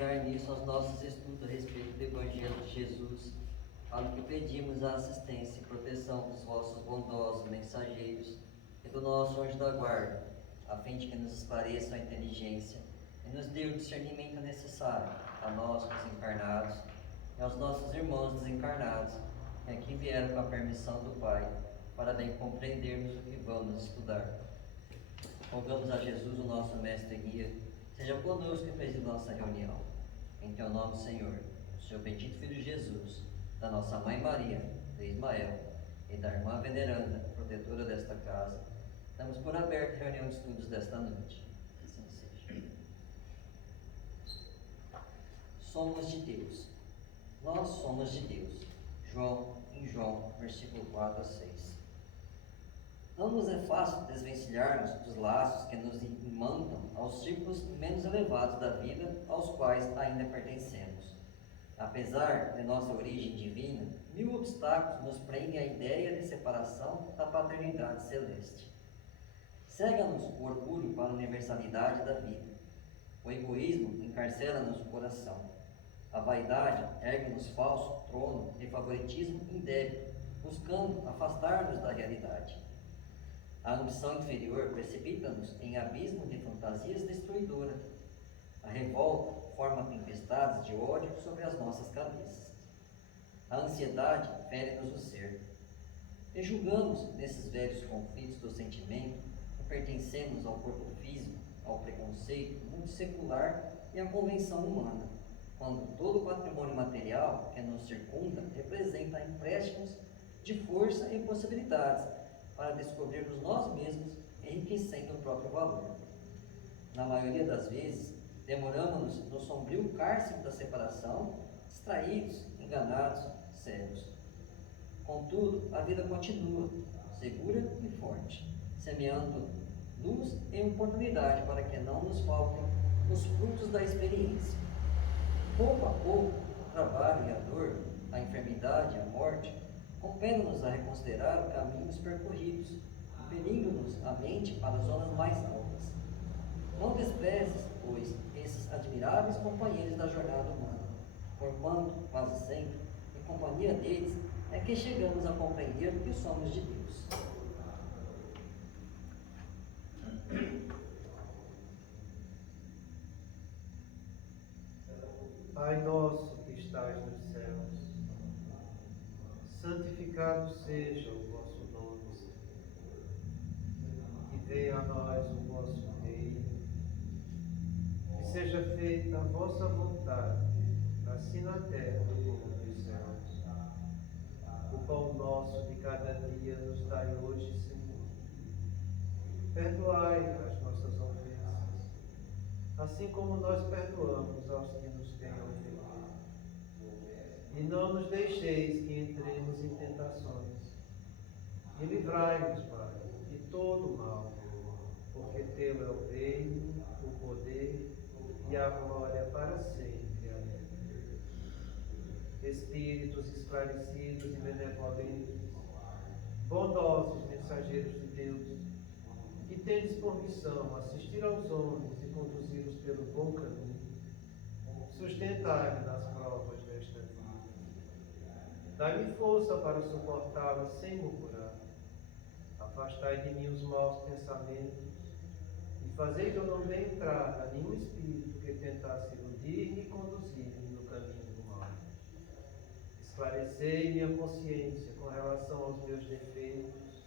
dar início aos nossos estudos a respeito do Evangelho de Jesus, ao que pedimos a assistência e proteção dos vossos bondosos mensageiros e do nosso anjo da guarda, a fim de que nos esclareçam a inteligência e nos dê o discernimento necessário a nós, os encarnados, e aos nossos irmãos desencarnados, que aqui vieram com a permissão do Pai, para bem compreendermos o que vamos estudar. Rogamos a Jesus, o nosso mestre e guia, seja conosco e preside nossa reunião. Em teu nome, Senhor, do seu bendito Filho Jesus, da nossa Mãe Maria, de Ismael, e da irmã veneranda, protetora desta casa, damos por aberta a reunião de estudos desta noite. Assim seja. Somos de Deus. Nós somos de Deus. Em João, versículo 4 a 6. Não nos é fácil desvencilhar-nos dos laços que nos imantam aos círculos menos elevados da vida, aos quais ainda pertencemos. Apesar de nossa origem divina, 1000 obstáculos nos prendem à ideia de separação da paternidade celeste. Cega-nos o orgulho para a universalidade da vida. O egoísmo encarcera-nos o coração. A vaidade ergue-nos falso trono de favoritismo indébito, buscando afastar-nos da realidade. A ambição inferior precipita-nos em abismo de fantasias destruidoras. A revolta forma tempestades de ódio sobre as nossas cabeças. A ansiedade fere-nos o ser. E julgamos, nesses velhos conflitos do sentimento, que pertencemos ao corpo físico, ao preconceito multissecular e à convenção humana, quando todo o patrimônio material que nos circunda representa empréstimos de força e possibilidades para descobrirmos nós mesmos, enriquecendo o próprio valor. Na maioria das vezes, demoramos-nos no sombrio cárcere da separação, distraídos, enganados, cegos. Contudo, a vida continua, segura e forte, semeando luz e oportunidade para que não nos faltem os frutos da experiência. Pouco a pouco, o trabalho e a dor, a enfermidade e a morte, compelem-nos a reconsiderar os caminhos percorridos, impelindo-nos a mente para zonas mais altas. Não desprezes, pois, esses admiráveis companheiros da jornada humana, porquanto, quase sempre, em companhia deles, é que chegamos a compreender que somos de Deus. Pai nosso que estais nos céus, santificado seja o vosso nome, Senhor. Que venha a nós o vosso reino, que seja feita a vossa vontade, assim na terra como nos céus. O pão nosso de cada dia nos dai hoje, Senhor. Perdoai as nossas ofensas, assim como nós perdoamos aos que nos têm ofendido. E não nos deixeis que entremos em tentações. E livrai-nos, Pai, de todo o mal, porque teu é o reino, o poder e a glória para sempre. Amém. Espíritos esclarecidos e benevolentes, bondosos mensageiros de Deus, que tendes por missão assistir aos homens e conduzi-los pelo bom caminho, sustentai-me nas provas desta vida. Dai-me força para suportá-las sem murmurar. Afastai de mim os maus pensamentos e fazei que eu não venha entrar a nenhum espírito que tentasse iludir-me e conduzir-me no caminho do mal. Esclarecei minha consciência com relação aos meus defeitos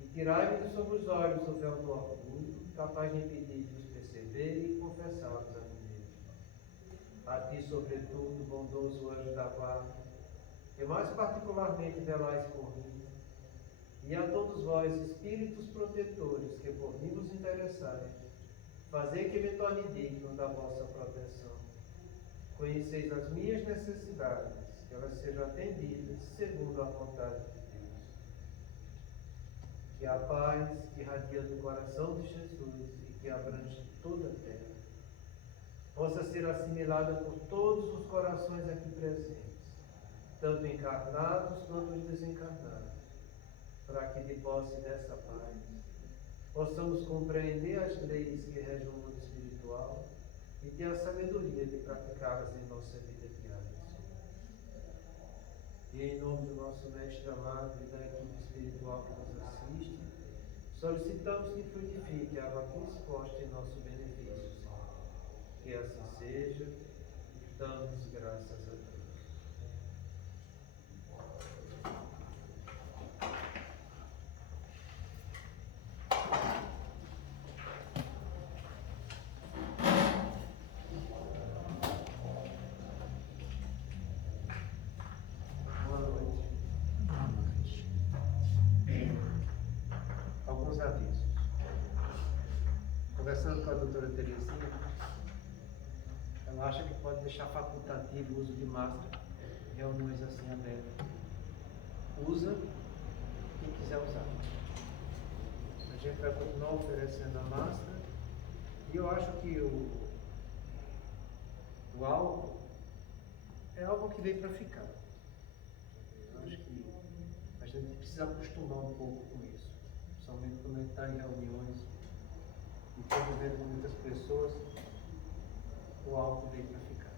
e tirai-me de sob os olhos o véu do orgulho, capaz de impedir de os perceber e confessá-los a mim mesmo. A ti, sobretudo, bondoso anjo da guarda, que mais particularmente velais por mim, e a todos vós, espíritos protetores, que por mim vos interessais, fazei que me torne digno da vossa proteção. Conheceis as minhas necessidades, que elas sejam atendidas segundo a vontade de Deus. Que a paz que irradia do coração de Jesus e que abrange toda a terra, possa ser assimilada por todos os corações aqui presentes, tanto encarnados quanto os desencarnados, para que de posse dessa paz possamos compreender as leis que regem o mundo espiritual e tenha a sabedoria de praticá-las em nossa vida diária, Senhor. E em nome do nosso Mestre amado e da equipe espiritual que nos assiste, solicitamos que frutifique a água aqui exposta em nosso benefício, Senhor. Que assim seja, damos graças a Deus. Boa noite. Boa noite. Alguns avisos. Conversando com a doutora Terezinha, ela acha que pode deixar facultativo o uso de máscara em reuniões assim abertas. Usa quem quiser usar. A gente vai continuar oferecendo a máscara e eu acho que o álcool é algo que veio para ficar. Eu acho que a gente precisa acostumar um pouco com isso, principalmente quando a gente está em reuniões e convivendo com muitas pessoas, o álcool veio para ficar.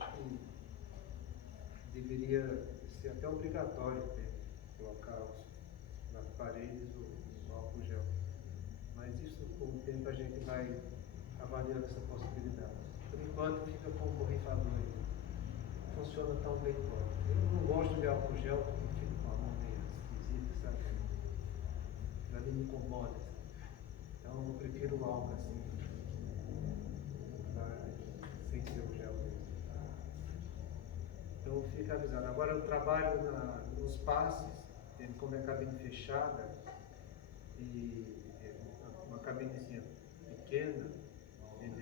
Acho que deveria ser até obrigatório colocar nas paredes o álcool gel. Mas isso, com o tempo, a gente vai avaliando essa possibilidade. Por enquanto, fica com o borrifador aí. Funciona tão bem quanto. Eu não gosto de álcool gel porque eu fico com a mão meio esquisita, sabe? Aquilo ali me incomoda, sabe? Então eu prefiro o álcool assim, sem ser o gel mesmo. Então fica avisado. Agora eu trabalho nos passes, como é cabine fechada, e uma cabinezinha pequena,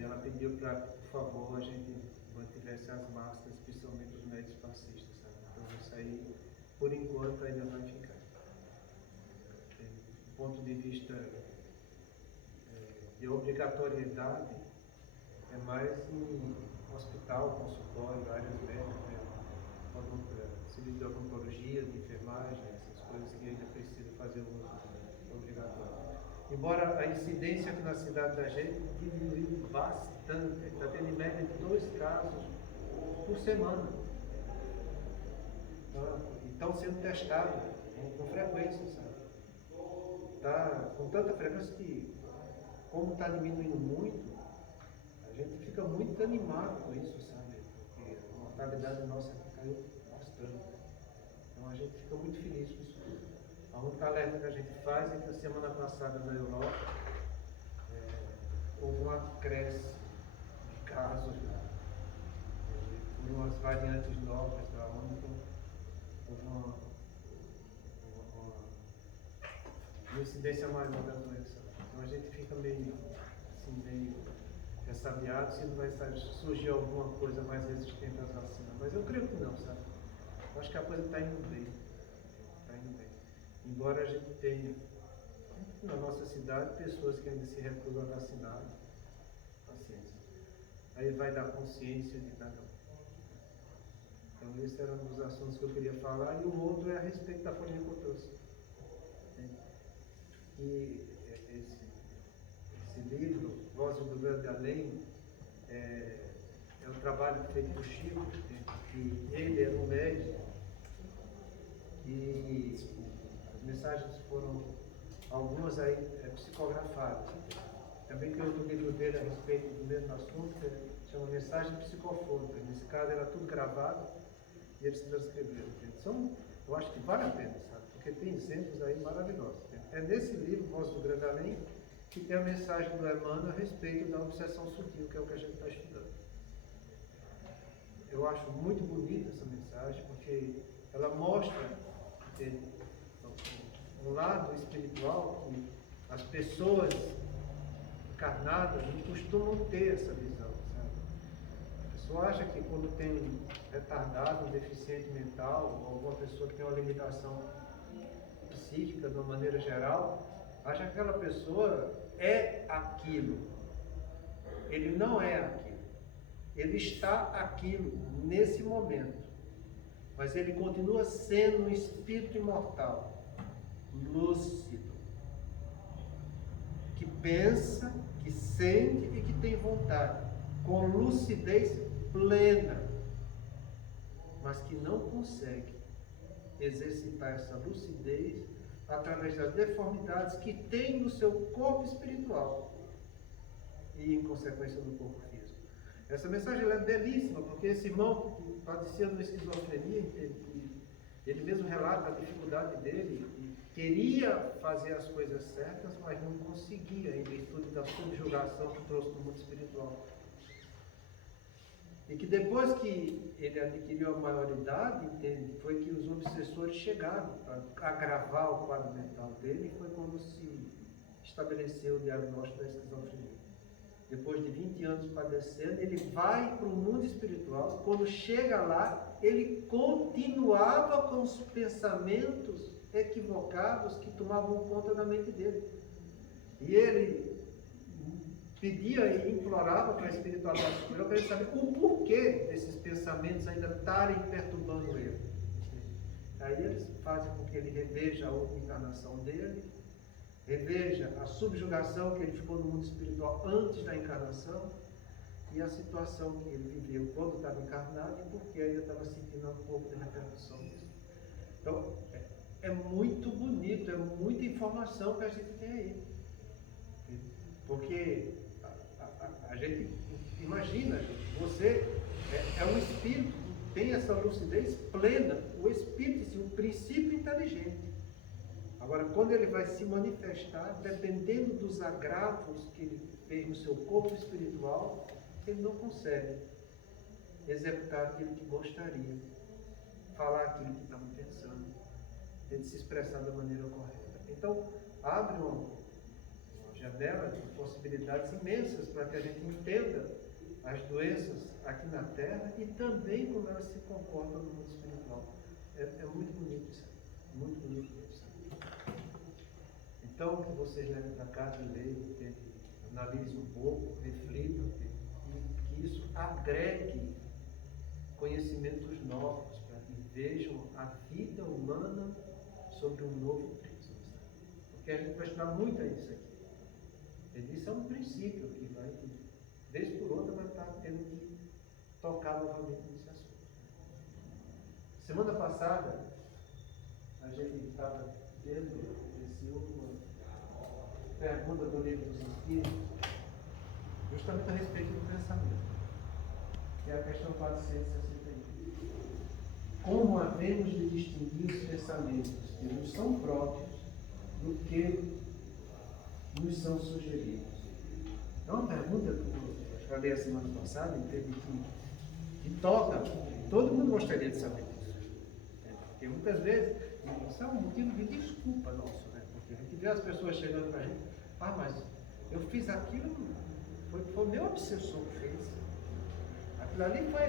ela pediu para, por favor, a gente mantivesse as máscaras, principalmente os médicos passistas, sabe? Então isso aí, por enquanto, ainda vai ficar. Do ponto de vista de obrigatoriedade, é mais em hospital, consultório, áreas médicas, né? Serviço de odontologia, de enfermagem, essas coisas que ainda precisa fazer o uso obrigatório. Embora a incidência aqui na cidade da gente diminuiu bastante, está tendo em média de 2 casos por semana. E estão sendo testados com frequência, sabe? Está com tanta frequência que, como está diminuindo muito, a gente fica muito animado com isso, sabe? Porque a mortalidade nossa caiu bastante. Então a gente fica muito feliz com isso tudo. A única alerta que a gente faz é que a semana passada na Europa houve um acréscimo de casos por umas variantes novas da Omicron, houve uma incidência maior da doença. Então a gente fica meio ressabiado se não vai surgir alguma coisa mais resistente às vacinas. Mas eu creio que não, sabe? Eu acho que a coisa está indo bem. Está indo bem. Embora a gente tenha na nossa cidade pessoas que ainda se recusam a vacinar, paciência. Aí vai dar consciência de cada um. Então esse era um dos assuntos que eu queria falar, e o outro é a respeito da floricultura. E esse livro, Vozes do Grande Além, é um trabalho feito por Chico, que ele era um médico, e as mensagens foram, algumas aí psicografadas. Também tem outro livro dele a respeito do mesmo assunto, que chama Mensagem Psicofônica. Nesse caso era tudo gravado e eles transcreveram. Eu acho que vale a pena, sabe? Porque tem exemplos aí maravilhosos. É nesse livro, Voz do Grande Além, que tem a mensagem do Emmanuel a respeito da obsessão sutil, que é o que a gente está estudando. Eu acho muito bonita essa mensagem, porque ela mostra um lado espiritual que as pessoas encarnadas não costumam ter essa visão, sabe? A pessoa acha que quando tem um retardado, um deficiente mental, ou alguma pessoa que tem uma limitação psíquica de uma maneira geral, acha que aquela pessoa é aquilo. Ele não é aquilo. Ele está aquilo nesse momento. Mas ele continua sendo um espírito imortal, lúcido, que pensa, que sente e que tem vontade. com lucidez plena, mas que não consegue exercitar essa lucidez através das deformidades que tem no seu corpo espiritual e, em consequência, no corpo físico. Essa mensagem ela é belíssima, porque esse irmão que padecia de uma esquizofrenia, ele mesmo relata a dificuldade dele, e queria fazer as coisas certas, mas não conseguia, em virtude da subjugação que trouxe do mundo espiritual. E que depois que ele adquiriu a maioridade, foi que os obsessores chegaram para agravar o quadro mental dele, e foi quando se estabeleceu o diagnóstico da esquizofrenia. Depois de 20 anos padecendo, ele vai para o mundo espiritual. Quando chega lá, ele continuava com os pensamentos equivocados que tomavam conta da mente dele. E ele pedia e implorava para a espiritualidade superior para ele saber o porquê desses pensamentos ainda estarem perturbando ele. Aí eles fazem com que ele reveja a outra encarnação dele, reveja a subjugação que ele ficou no mundo espiritual antes da encarnação e a situação que ele viveu quando estava encarnado e porque ainda estava sentindo um pouco de repercussão disso. Então, é muito bonito, é muita informação que a gente tem aí. Porque a gente imagina, você é um espírito que tem essa lucidez plena, o espírito, o princípio inteligente. Agora, quando ele vai se manifestar, dependendo dos agravos que ele fez no seu corpo espiritual, ele não consegue executar aquilo que gostaria, falar aquilo que estava pensando, ele se expressar da maneira correta. Então, abre uma janela de possibilidades imensas para que a gente entenda as doenças aqui na Terra e também como elas se comportam no mundo espiritual. É muito bonito isso aí, muito bonito isso aí. Então, que vocês levem para casa e leiam, analisem um pouco, reflitam, e que isso agregue conhecimentos novos, para que vejam a vida humana sobre um novo prisma. Porque a gente vai estudar muito isso aqui. Isso é um princípio que vai, vez por outra, vai estar tendo que tocar novamente nesse assunto. Semana passada, a gente estava vendo uma pergunta do Livro dos Espíritos, justamente a respeito do pensamento, que é a questão 461. Como havemos de distinguir os pensamentos que nos são próprios do que nos são sugeridos? É uma pergunta que eu falei a semana passada, que toca, todo mundo gostaria de saber disso. Porque muitas vezes, isso é um motivo de desculpa nosso, né? Porque a gente vê as pessoas chegando para a gente, mas eu fiz aquilo, foi o meu obsessor que fez. Aquilo ali foi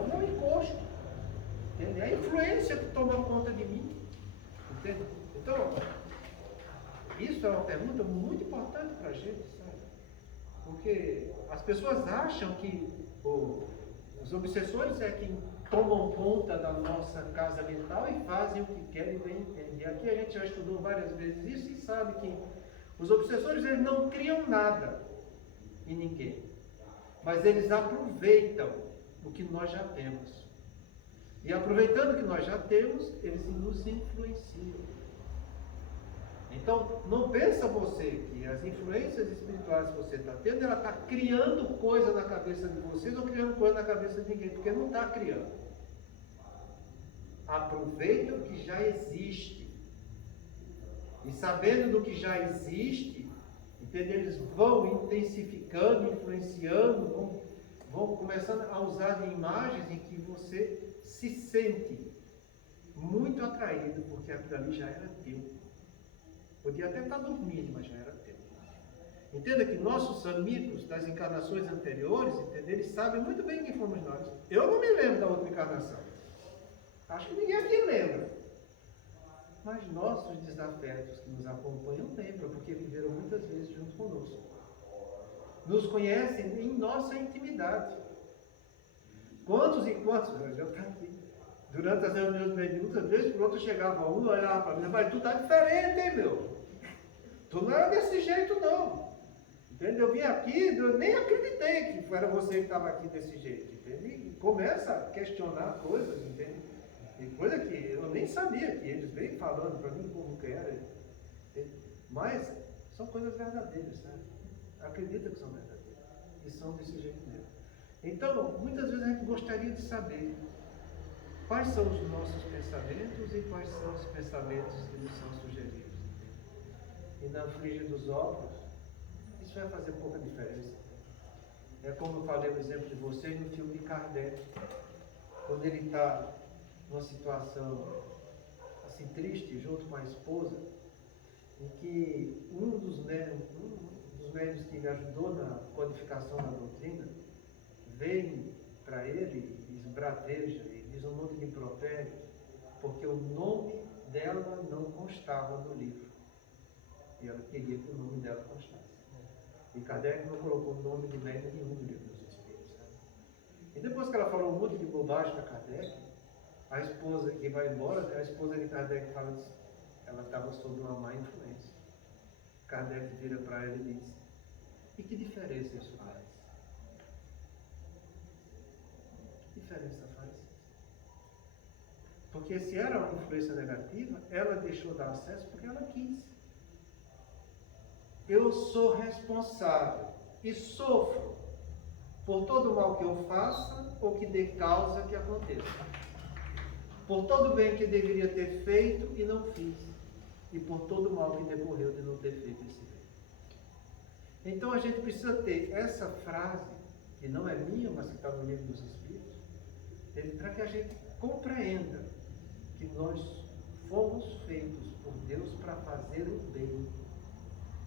o meu encosto. Entende? É a influência que tomou conta de mim. Entende? Então, isso é uma pergunta muito importante para a gente, sabe? Porque as pessoas acham que os obsessores é quem tomam conta da nossa casa mental e fazem o que querem e bem entendem. E aqui a gente já estudou várias vezes isso e sabe que os obsessores eles não criam nada em ninguém, mas eles aproveitam o que nós já temos. E aproveitando o que nós já temos, eles nos influenciam. Então, não pensa você que as influências espirituais que você está tendo, ela está criando coisa na cabeça de vocês ou criando coisa na cabeça de ninguém, porque não está criando. Aproveita o que já existe. E sabendo do que já existe, entende? Eles vão intensificando, influenciando, vão começando a usar de imagens em que você se sente muito atraído, porque aquilo ali já era teu. Podia até estar dormindo, mas já era teu. Entenda que nossos amigos das encarnações anteriores, entende? Eles sabem muito bem quem fomos nós. Eu não me lembro da outra encarnação. Acho que ninguém aqui lembra. Mas nossos desafetos que nos acompanham lembram, porque viveram muitas vezes junto conosco. Nos conhecem em nossa intimidade. Quantos e quantos, já está aqui. Durante as reuniões muitas vezes por outro chegava um e olhava para mim, mas tu tá diferente, hein, meu? Tu não era desse jeito, não. Entende? Eu vim aqui, eu nem acreditei que era você que estava aqui desse jeito, entende? E começa a questionar coisas, entende? E coisa que eu nem sabia que eles vêm falando para mim como que era, entende? Mas são coisas verdadeiras, sabe? Acredita que são verdadeiras. E são desse jeito mesmo. Então, muitas vezes a gente gostaria de saber quais são os nossos pensamentos e quais são os pensamentos que nos são sugeridos. Entende? E na frigir dos ovos, isso vai fazer pouca diferença. É como eu falei no exemplo de vocês no filme de Kardec, quando ele está numa situação assim triste, junto com a esposa, em que um dos médios que lhe ajudou na codificação da doutrina vem para ele e esbraveja e diz um monte de impropérios, porque o nome dela não constava no livro. E ela queria que o nome dela constasse. E Kardec não colocou o nome de médium nenhum no livro dos Espíritos. Sabe? E depois que ela falou um monte de bobagem para Kardec, a esposa que vai embora, a esposa de Kardec fala que ela estava sob uma má influência. Kardec vira para ela e diz: e que diferença isso faz? Que diferença faz? Porque se era uma influência negativa, ela deixou dar acesso porque ela quis. Eu sou responsável e sofro por todo o mal que eu faça ou que dê causa que aconteça. Por todo o bem que deveria ter feito e não fiz. E por todo o mal que decorreu de não ter feito esse bem. Então a gente precisa ter essa frase, que não é minha, mas que está no livro dos Espíritos, para que a gente compreenda que nós fomos feitos por Deus para fazer o bem.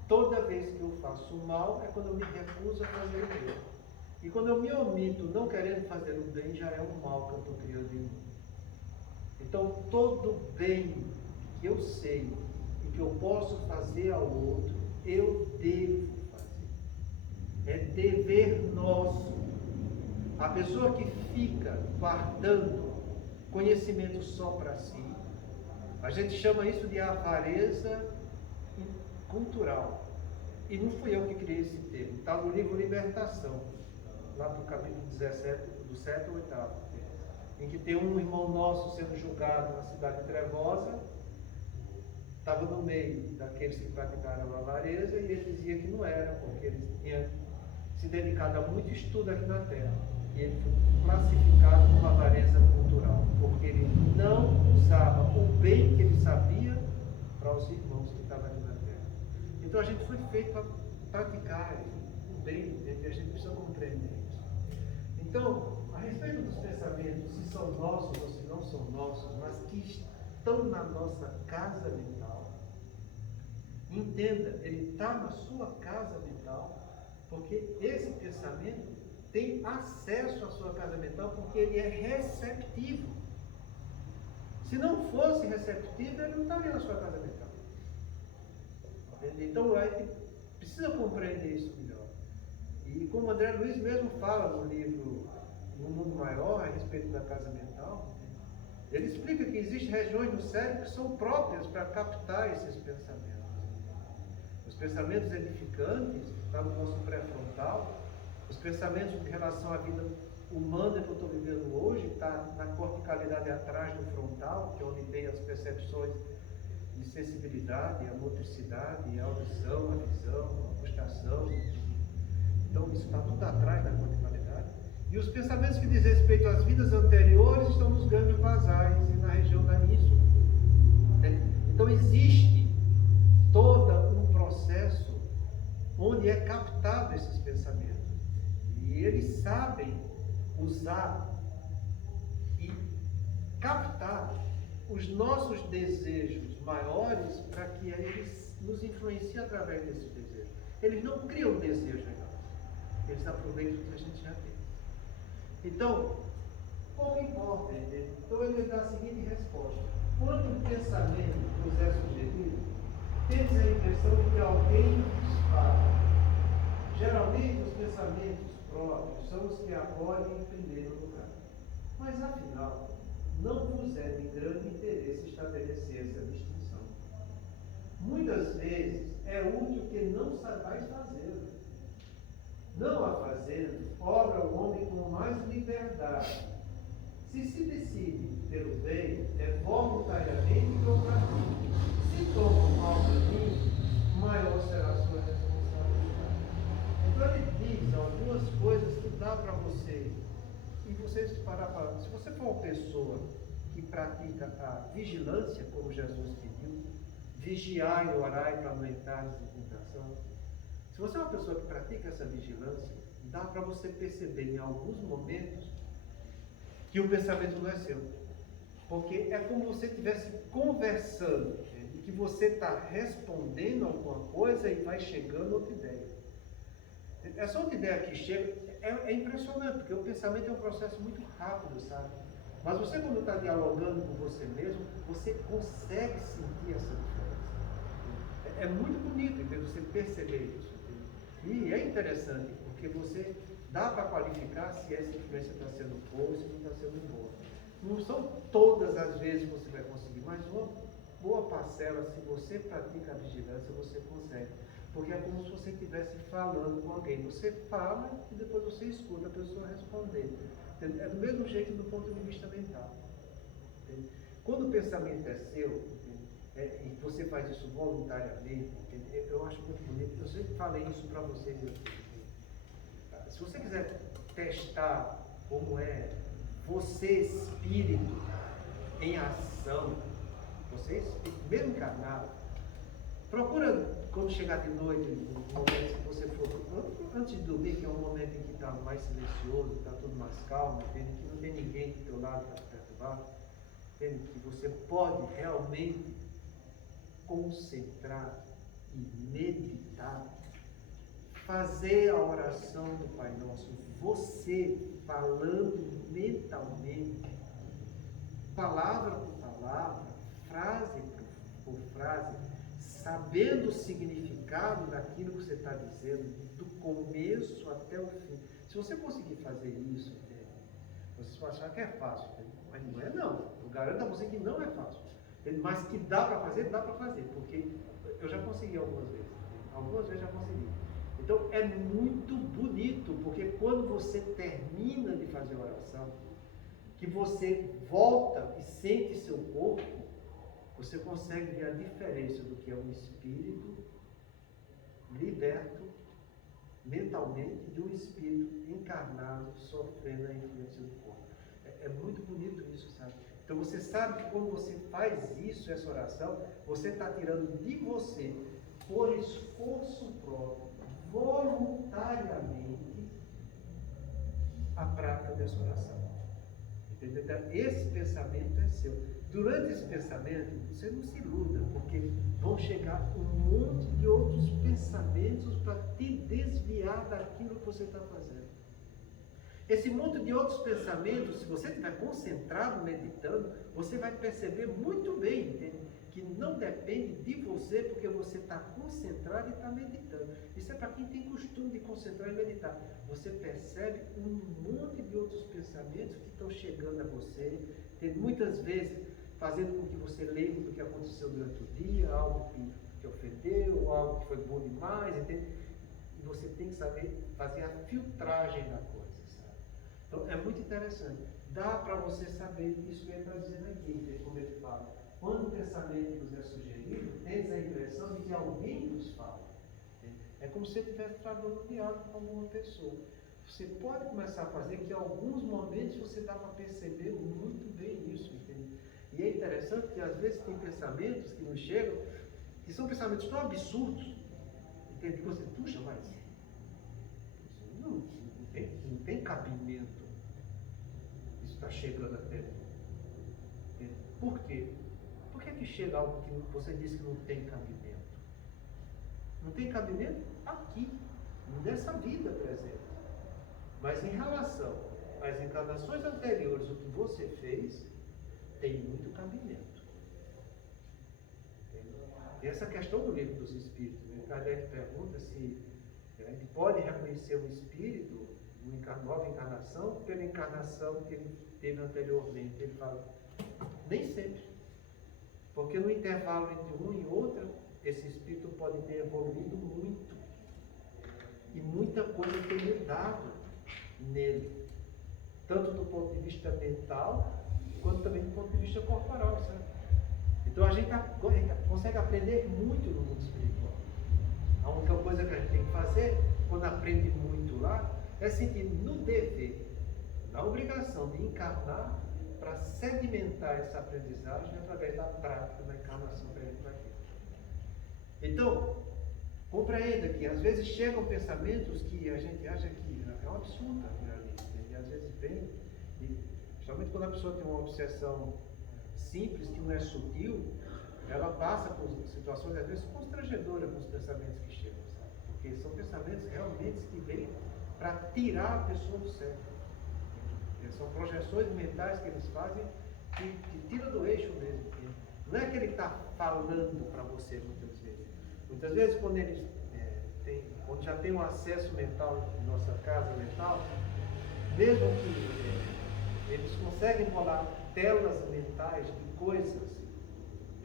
Toda vez que eu faço o mal é quando eu me recuso a fazer o bem. E quando eu me omito não querendo fazer o bem, já é um mal que eu estou criando em mim. Então, todo bem que eu sei e que eu posso fazer ao outro, eu devo fazer. É dever nosso. A pessoa que fica guardando conhecimento só para si, a gente chama isso de avareza cultural. E não fui eu que criei esse termo. Está no livro Libertação, lá do capítulo 17, do 7 ao 8, em que tem um irmão nosso sendo julgado na cidade trevosa, estava no meio daqueles que praticaram a avareza, e ele dizia que não era, porque ele tinha se dedicado a muito estudo aqui na Terra. E ele foi classificado como avareza cultural, porque ele não usava o bem que ele sabia para os irmãos que estavam aqui na Terra. Então a gente foi feito para praticar o bem, e a gente precisa compreender isso. Então, a respeito dos pensamentos, se são nossos ou se não são nossos, mas que estão na nossa casa mental, entenda, ele está na sua casa mental, porque esse pensamento tem acesso à sua casa mental, porque ele é receptivo. Se não fosse receptivo, ele não estaria na sua casa mental. Então, a gente precisa compreender isso melhor. E como André Luiz mesmo fala no livro No Mundo Maior, a respeito da casa mental, ele explica que existem regiões no cérebro que são próprias para captar esses pensamentos. Os pensamentos edificantes estão no nosso pré-frontal, os pensamentos em relação à vida humana que eu estou vivendo hoje está na corticalidade atrás do frontal, que é onde tem as percepções de sensibilidade, a motricidade, a audição, a visão, a gustação. Então isso está tudo atrás da corticalidade. E os pensamentos que dizem respeito às vidas anteriores estão nos gânglios basais e na região da ínsula. Então existe todo um processo onde é captado esses pensamentos. E eles sabem usar e captar os nossos desejos maiores para que eles nos influenciem através desses desejos. Eles não criam desejo em nós, eles aproveitam o que a gente já tem. Então, pouco importa, entende? Então ele dá a seguinte resposta: quando um pensamento nos é sugerido, temos a impressão de que alguém nos fala. Geralmente os pensamentos próprios são os que acolhem em primeiro lugar. Mas afinal, não vos é de grande interesse estabelecer essa distinção. Muitas vezes é útil que não saibais fazê-lo. Não a fazendo, obra o homem com mais liberdade. Se decide pelo bem, é voluntariamente ou para mim. Se toma o mau caminho, maior será a sua responsabilidade. Então ele diz algumas coisas que dá para você. E vocês parar para. Se você for uma pessoa que pratica a vigilância, como Jesus pediu, vigiai e orai para não entrar em tentação. Se você é uma pessoa que pratica essa vigilância, dá para você perceber em alguns momentos que o pensamento não é seu. Porque é como se você estivesse conversando, e que você está respondendo alguma coisa e vai chegando outra ideia. Essa outra ideia que chega é impressionante, porque o pensamento é um processo muito rápido, sabe? Mas você, quando está dialogando com você mesmo, você consegue sentir essa diferença. É muito bonito, entendeu? Você perceber isso. Entendeu? E é interessante, porque você dá para qualificar se essa influência está sendo boa ou se não está sendo boa. Não são todas as vezes que você vai conseguir, mas uma boa parcela, se você pratica a vigilância, você consegue. Porque é como se você estivesse falando com alguém. Você fala e depois você escuta a pessoa responder. É do mesmo jeito do ponto de vista mental. Entende? Quando o pensamento é seu, e você faz isso voluntariamente, eu acho muito bonito. Eu sempre falei isso para vocês. Se você quiser testar como é você espírito em ação, você espírito, mesmo encarnado, procura quando chegar de noite, no momento que você for, antes de dormir, que é um momento em que está mais silencioso, está tudo mais calmo, entende? Que não tem ninguém do teu lado para te perturbar, entende? Que você pode realmente concentrar e meditar, fazer a oração do Pai Nosso, você falando mentalmente, palavra por palavra, frase por frase, sabendo o significado daquilo que você está dizendo, do começo até o fim. Se você conseguir fazer isso, vocês vão achar que é fácil, mas não é não. Eu garanto a você que não é fácil. Mas que dá para fazer, porque eu já consegui algumas vezes já consegui. Então é muito bonito, porque quando você termina de fazer a oração, que você volta e sente seu corpo, você consegue ver a diferença do que é um espírito liberto mentalmente de um espírito encarnado sofrendo a influência do corpo. É muito bonito isso, sabe? Então você sabe que quando você faz isso, essa oração, você está tirando de você, por esforço próprio, voluntariamente, a prática dessa oração. Entendeu? Então, esse pensamento é seu. Durante esse pensamento, você não se iluda, porque vão chegar um monte de outros pensamentos para te desviar daquilo que você está fazendo. Esse monte de outros pensamentos, se você estiver concentrado, meditando, você vai perceber muito bem, entende? Que não depende de você, porque você está concentrado e está meditando. Isso é para quem tem costume de concentrar e meditar. Você percebe um monte de outros pensamentos que estão chegando a você, muitas vezes fazendo com que você lembre do que aconteceu durante o dia, algo que te ofendeu, algo que foi bom demais, entende? E você tem que saber fazer a filtragem da coisa. Então, é muito interessante. Dá para você saber isso que ele está dizendo aqui, como ele fala. Quando o pensamento nos é sugerido, tens a impressão de que alguém nos fala. É como se você estivesse travando um diálogo com alguma pessoa. Você pode começar a fazer que em alguns momentos você dá para perceber muito bem isso, entende? E é interessante que às vezes tem pensamentos que nos chegam, que são pensamentos tão absurdos, entende? Que você, puxa, mas não tem cabimento. Isso está chegando até mim. Por quê? Por que chega algo que você diz que não tem cabimento? Não tem cabimento aqui, nessa vida presente. Mas em relação às encarnações anteriores, o que você fez, tem muito cabimento. E essa questão do livro dos Espíritos, né? Kardec pergunta se ele pode reconhecer um espírito, uma nova encarnação, pela encarnação que ele teve anteriormente. Ele fala, nem sempre. Porque no intervalo entre um e outro, esse espírito pode ter evoluído muito. E muita coisa tem mudado nele, tanto do ponto de vista mental, quanto também do ponto de vista corporal, sabe? Então a gente consegue aprender muito no mundo espiritual. A única coisa que a gente tem que fazer, quando aprende muito lá, é sentir no dever, na obrigação de encarnar para sedimentar essa aprendizagem através da prática da encarnação que a gente vai ter. Então, compreenda que às vezes chegam pensamentos que a gente acha que é um absurdo aquilo ali, e às vezes vem, e principalmente quando a pessoa tem uma obsessão simples, que não é sutil, ela passa por situações às vezes constrangedoras com os pensamentos que chegam, sabe? Porque são pensamentos realmente que vêm para tirar a pessoa do centro. São projeções mentais que eles fazem que tiram do eixo mesmo. Não é que ele está falando para você muitas vezes. Muitas vezes quando eles quando já tem um acesso mental em nossa casa mental, mesmo que eles conseguem bolar telas mentais de coisas,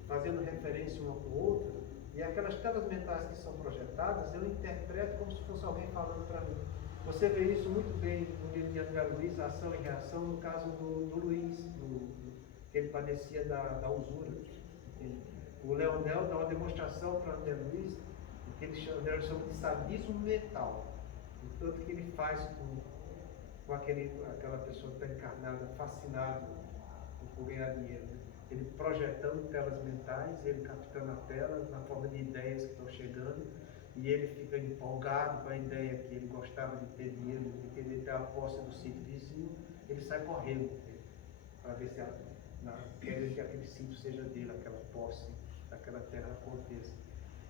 fazendo referência uma com outra, e aquelas telas mentais que são projetadas, eu interpreto como se fosse alguém falando para mim. Você vê isso muito bem no livro de André Luiz, Ação e Reação, no caso do Luiz, que ele padecia da usura. O Leonel dá uma demonstração para André Luiz, que ele chama de sadismo mental. O tanto que ele faz com aquela pessoa que está encarnada, fascinada por ganhar dinheiro. Né? Ele projetando telas mentais, ele captando a tela na forma de ideias que estão chegando, e ele fica empolgado com a ideia que ele gostava de ter dinheiro, de querer ter a posse do sítio vizinho, ele sai correndo para ver se quer que aquele sítio seja dele, aquela posse daquela terra aconteça.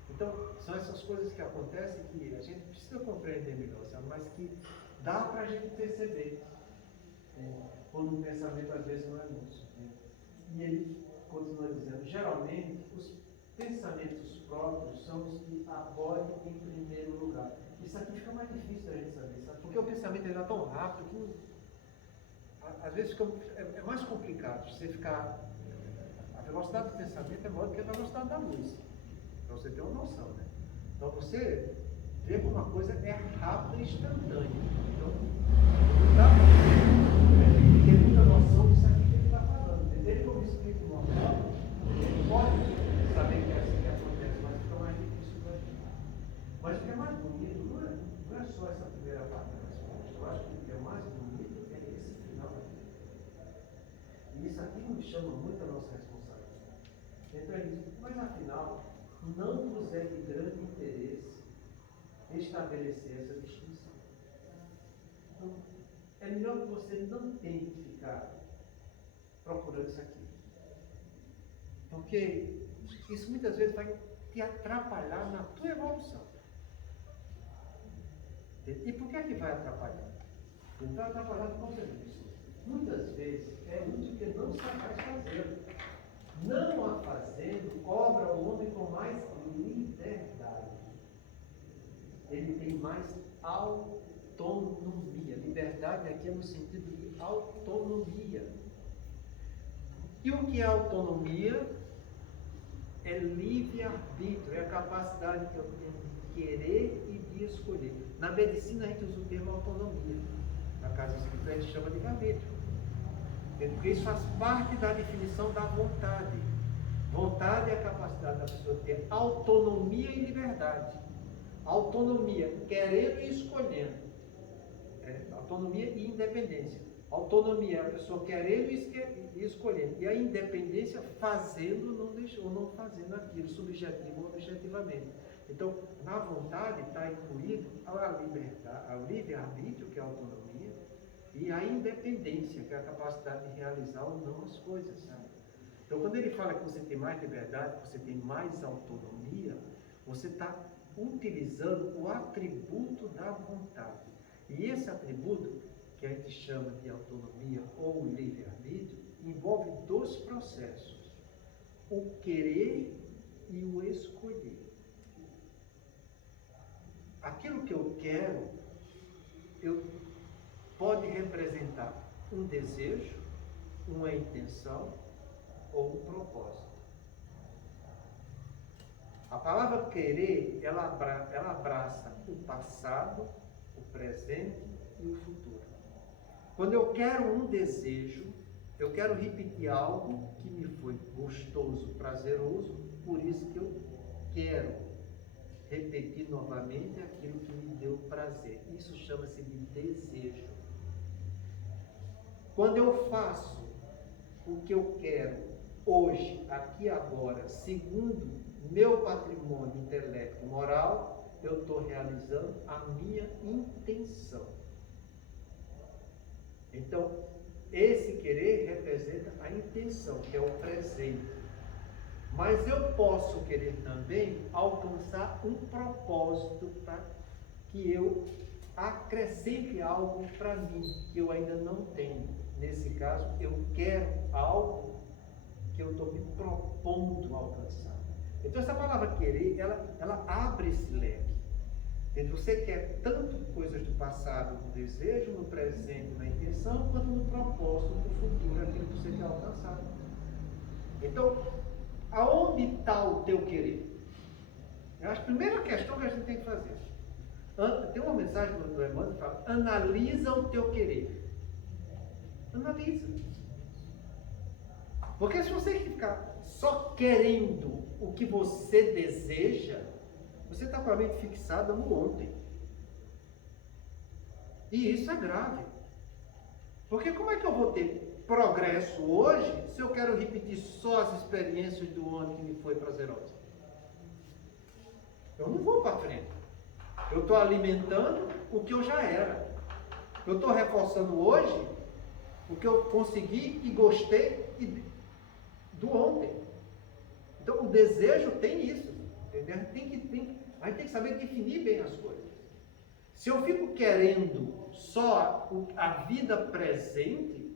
Então, são essas coisas que acontecem que a gente precisa compreender melhor, sabe? Mas que dá para a gente perceber quando o pensamento às vezes não é nosso. E ele continua dizendo, geralmente os pensamentos próprios são os que abolem em primeiro lugar. Isso aqui fica mais difícil da gente saber, sabe? Porque o pensamento está tão rápido que às vezes é mais complicado você ficar. A velocidade do pensamento é maior do que a velocidade da luz. Para você ter uma noção, né? Então você vê que uma coisa é rápida e instantânea. Então, não dá para ter muita noção disso aqui que ele está falando. Ele, como espírito normal, ele pode saber que é assim que acontece, mas fica mais difícil para gente. Mas o que é mais bonito não é só essa primeira parte da resposta. Eu acho que o que é mais bonito é esse final aqui. E isso aqui nos chama muito a nossa responsabilidade. Então ele diz, mas afinal, não vos é de grande interesse estabelecer essa distinção. Então, é melhor que você não tente ficar procurando isso aqui. Porque isso muitas vezes vai te atrapalhar na tua evolução. E por que é que vai atrapalhar? Ele vai atrapalhar por causa disso. Muitas vezes é útil que não saibais fazer. Não a fazendo, cobra o homem com mais liberdade. Ele tem mais autonomia. Liberdade aqui é no sentido de autonomia. E o que é autonomia? É livre-arbítrio, é a capacidade que eu tenho de querer e de escolher. Na medicina a gente usa o termo autonomia. Na casa espírita a gente chama de livre-arbítrio. Porque isso faz parte da definição da vontade. Vontade é a capacidade da pessoa ter autonomia e liberdade. Autonomia, querendo e escolhendo. Autonomia e independência. Autonomia é a pessoa querendo e escolhendo. E a independência fazendo ou não fazendo aquilo, subjetivo ou objetivamente. Então, na vontade está incluído a liberdade, o livre-arbítrio, que é a autonomia, e a independência, que é a capacidade de realizar ou não as coisas. Sabe? Então, quando ele fala que você tem mais liberdade, que você tem mais autonomia, você está utilizando o atributo da vontade. E esse atributo, que a gente chama de autonomia ou livre-arbítrio, envolve dois processos: o querer e o escolher. Aquilo que eu quero, pode representar um desejo, uma intenção ou um propósito. A palavra querer, ela abraça o passado, o presente e o futuro. Quando eu quero um desejo, eu quero repetir algo que me foi gostoso, prazeroso, por isso que eu quero repetir novamente aquilo que me deu prazer. Isso chama-se de desejo. Quando eu faço o que eu quero hoje, aqui agora, segundo meu patrimônio intelecto e moral, eu estou realizando a minha intenção. Então, esse querer representa a intenção, que é o presente. Mas eu posso querer também alcançar um propósito para que eu acrescente algo para mim, que eu ainda não tenho. Nesse caso, eu quero algo que eu estou me propondo alcançar. Então, essa palavra querer, ela abre esse leque. Você quer tanto coisas do passado no desejo, no presente, na intenção, quanto no propósito, no futuro, aquilo que você quer alcançar. Então, aonde está o teu querer? Eu acho que a primeira questão que a gente tem que fazer. Tem uma mensagem do Emmanuel que fala: analisa o teu querer. Analisa. Porque se você ficar só querendo o que você deseja, você está com a mente fixada no ontem. E isso é grave. Porque como é que eu vou ter progresso hoje se eu quero repetir só as experiências do ano que me foi prazerosa? Eu não vou para frente. Eu estou alimentando o que eu já era. Eu estou reforçando hoje o que eu consegui e gostei do ontem. Então o desejo tem isso. Entendeu? A gente tem que saber definir bem as coisas. Se eu fico querendo só a vida presente,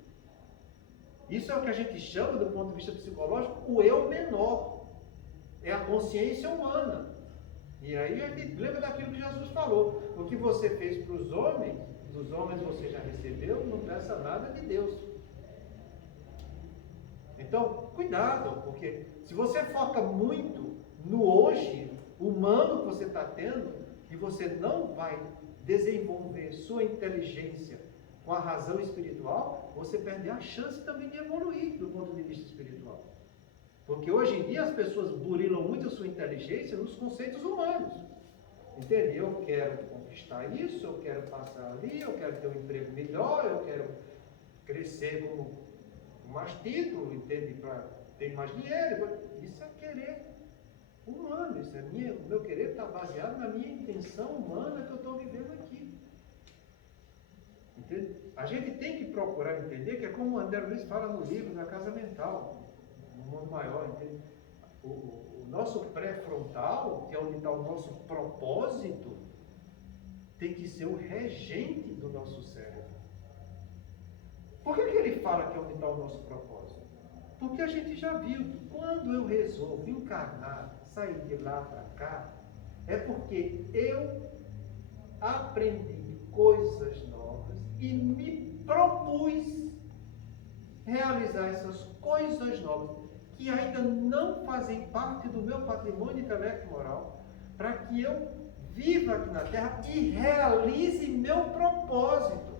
isso é o que a gente chama, do ponto de vista psicológico, o eu menor. É a consciência humana. E aí a gente lembra daquilo que Jesus falou. O que você fez para os homens, dos homens você já recebeu, não peça nada de Deus. Então, cuidado, porque se você foca muito no hoje humano que você está tendo, e você não vai desenvolver sua inteligência com a razão espiritual, você perde a chance também de evoluir do ponto de vista espiritual. Porque hoje em dia as pessoas burilam muito a sua inteligência nos conceitos humanos. Entende? Eu quero conquistar isso, eu quero passar ali, eu quero ter um emprego melhor, eu quero crescer com mais título, entende? Para ter mais dinheiro. Isso é querer humano, isso é o meu querer está baseado na minha intenção humana que eu estou vivendo aqui. Entende? A gente tem que procurar entender que é como o André Luiz fala no livro da Casa Mental, no mundo maior, entende? O nosso pré-frontal, que é onde está o nosso propósito, tem que ser o regente do nosso cérebro. Por que ele fala que é onde está o nosso propósito? Porque a gente já viu que quando eu resolvo encarnar, sair de lá para cá, é porque eu aprendi coisas novas e me propus realizar essas coisas novas que ainda não fazem parte do meu patrimônio intelecto e moral, para que eu viva aqui na Terra e realize meu propósito.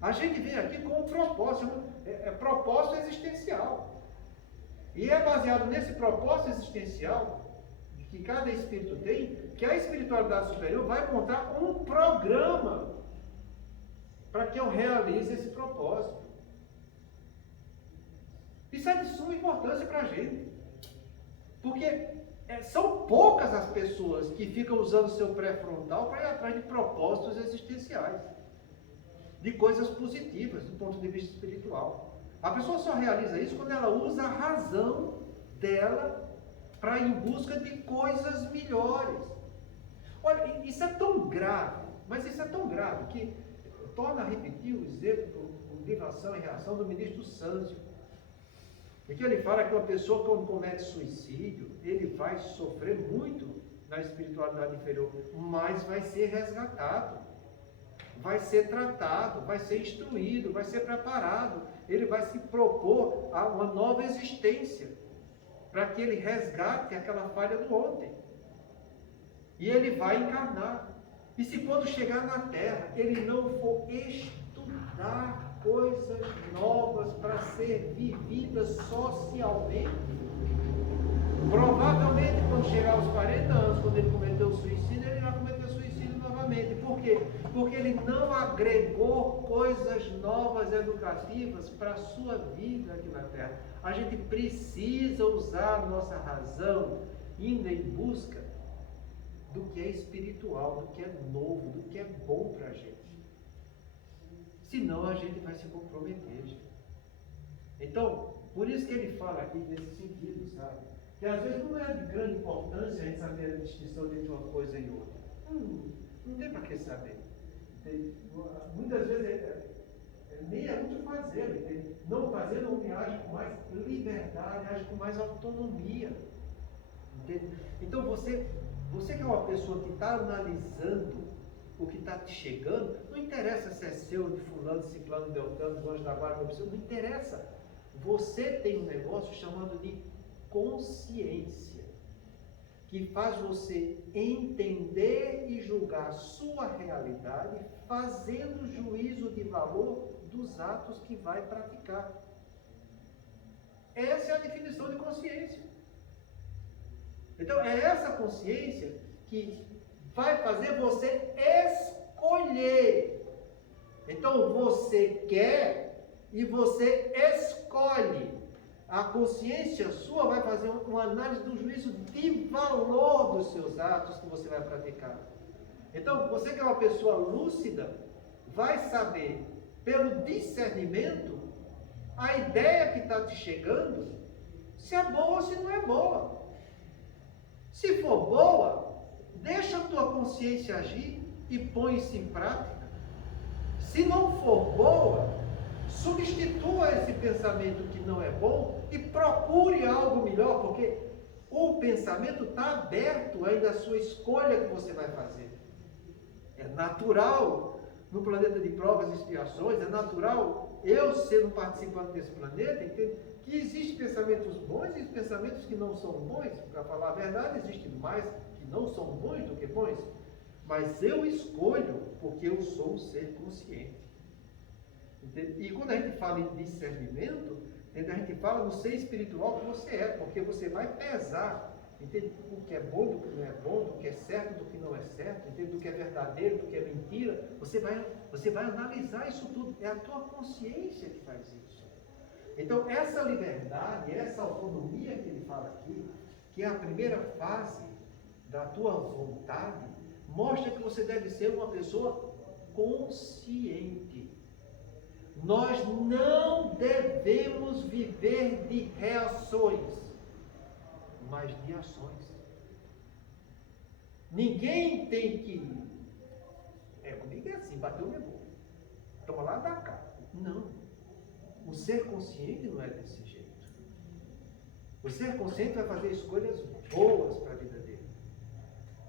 A gente vem aqui com um propósito, propósito existencial. E é baseado nesse propósito existencial que cada espírito tem, que a espiritualidade superior vai montar um programa para que eu realize esse propósito. Isso é de suma importância para a gente. Porque são poucas as pessoas que ficam usando o seu pré-frontal para ir atrás de propósitos existenciais, de coisas positivas do ponto de vista espiritual. A pessoa só realiza isso quando ela usa a razão dela para ir em busca de coisas melhores. Olha, isso é tão grave, mas isso é tão grave que torna a repetir o exemplo de ação e reação do ministro Sâncio. Porque ele fala que uma pessoa quando comete suicídio, ele vai sofrer muito na espiritualidade inferior, mas vai ser resgatado, vai ser tratado, vai ser instruído, vai ser preparado, ele vai se propor a uma nova existência. para que ele resgate aquela falha do ontem. E ele vai encarnar. E se quando chegar na Terra, ele não for estudar coisas novas para ser vividas socialmente, provavelmente quando chegar aos 40 anos, quando ele cometeu suicídio, ele vai cometer suicídio novamente. Por quê? Porque ele não agregou coisas novas educativas para a sua vida aqui na Terra. A gente precisa usar a nossa razão indo em busca do que é espiritual, do que é novo, do que é bom para a gente. Senão a gente vai se comprometer, gente. Então, por isso que ele fala aqui nesse sentido, sabe? Que às vezes não é de grande importância a gente saber a distinção entre uma coisa e outra. Não tem para que saber. Muitas vezes nem é útil fazer, entende? Não fazer não me age com mais liberdade, age com mais autonomia. Entende? Então você que é uma pessoa que está analisando o que está te chegando, não interessa se é seu, de fulano, ciclano, beltrano, anjo da guarda, não interessa. Você tem um negócio chamado de consciência, que faz você entender e julgar a sua realidade, fazendo juízo de valor dos atos que vai praticar. Essa é a definição de consciência. Então, é essa consciência que vai fazer você escolher. Então, você quer e você escolhe. A consciência sua vai fazer uma análise do juízo de valor dos seus atos que você vai praticar. Então, você que é uma pessoa lúcida, vai saber, pelo discernimento, a ideia que está te chegando, se é boa ou se não é boa. Se for boa, deixa a tua consciência agir e põe isso em prática. Se não for boa, substitua esse pensamento que não é bom e procure algo melhor, porque o pensamento está aberto ainda à sua escolha que você vai fazer. É natural, no planeta de provas e expiações, é natural eu ser um participante desse planeta, entende? Que existem pensamentos bons e pensamentos que não são bons. Para falar a verdade, existem mais que não são bons do que bons. Mas eu escolho porque eu sou um ser consciente. Entende? E quando a gente fala em discernimento, entende? A gente fala no ser espiritual que você é, porque você vai pesar, entende? O que é bom do que não é bom, do que é certo do que não é certo, entende? Do que é verdadeiro, do que é mentira. Você vai analisar isso tudo. É a tua consciência que faz isso. Então, essa liberdade, essa autonomia que ele fala aqui, que é a primeira fase da tua vontade, mostra que você deve ser uma pessoa consciente. Nós não devemos viver de reações, mas de ações. Ninguém tem que... comigo é assim, bateu o levou. Toma lá, dá cá. Não. O ser consciente não é desse jeito. O ser consciente vai fazer escolhas boas para a vida dele.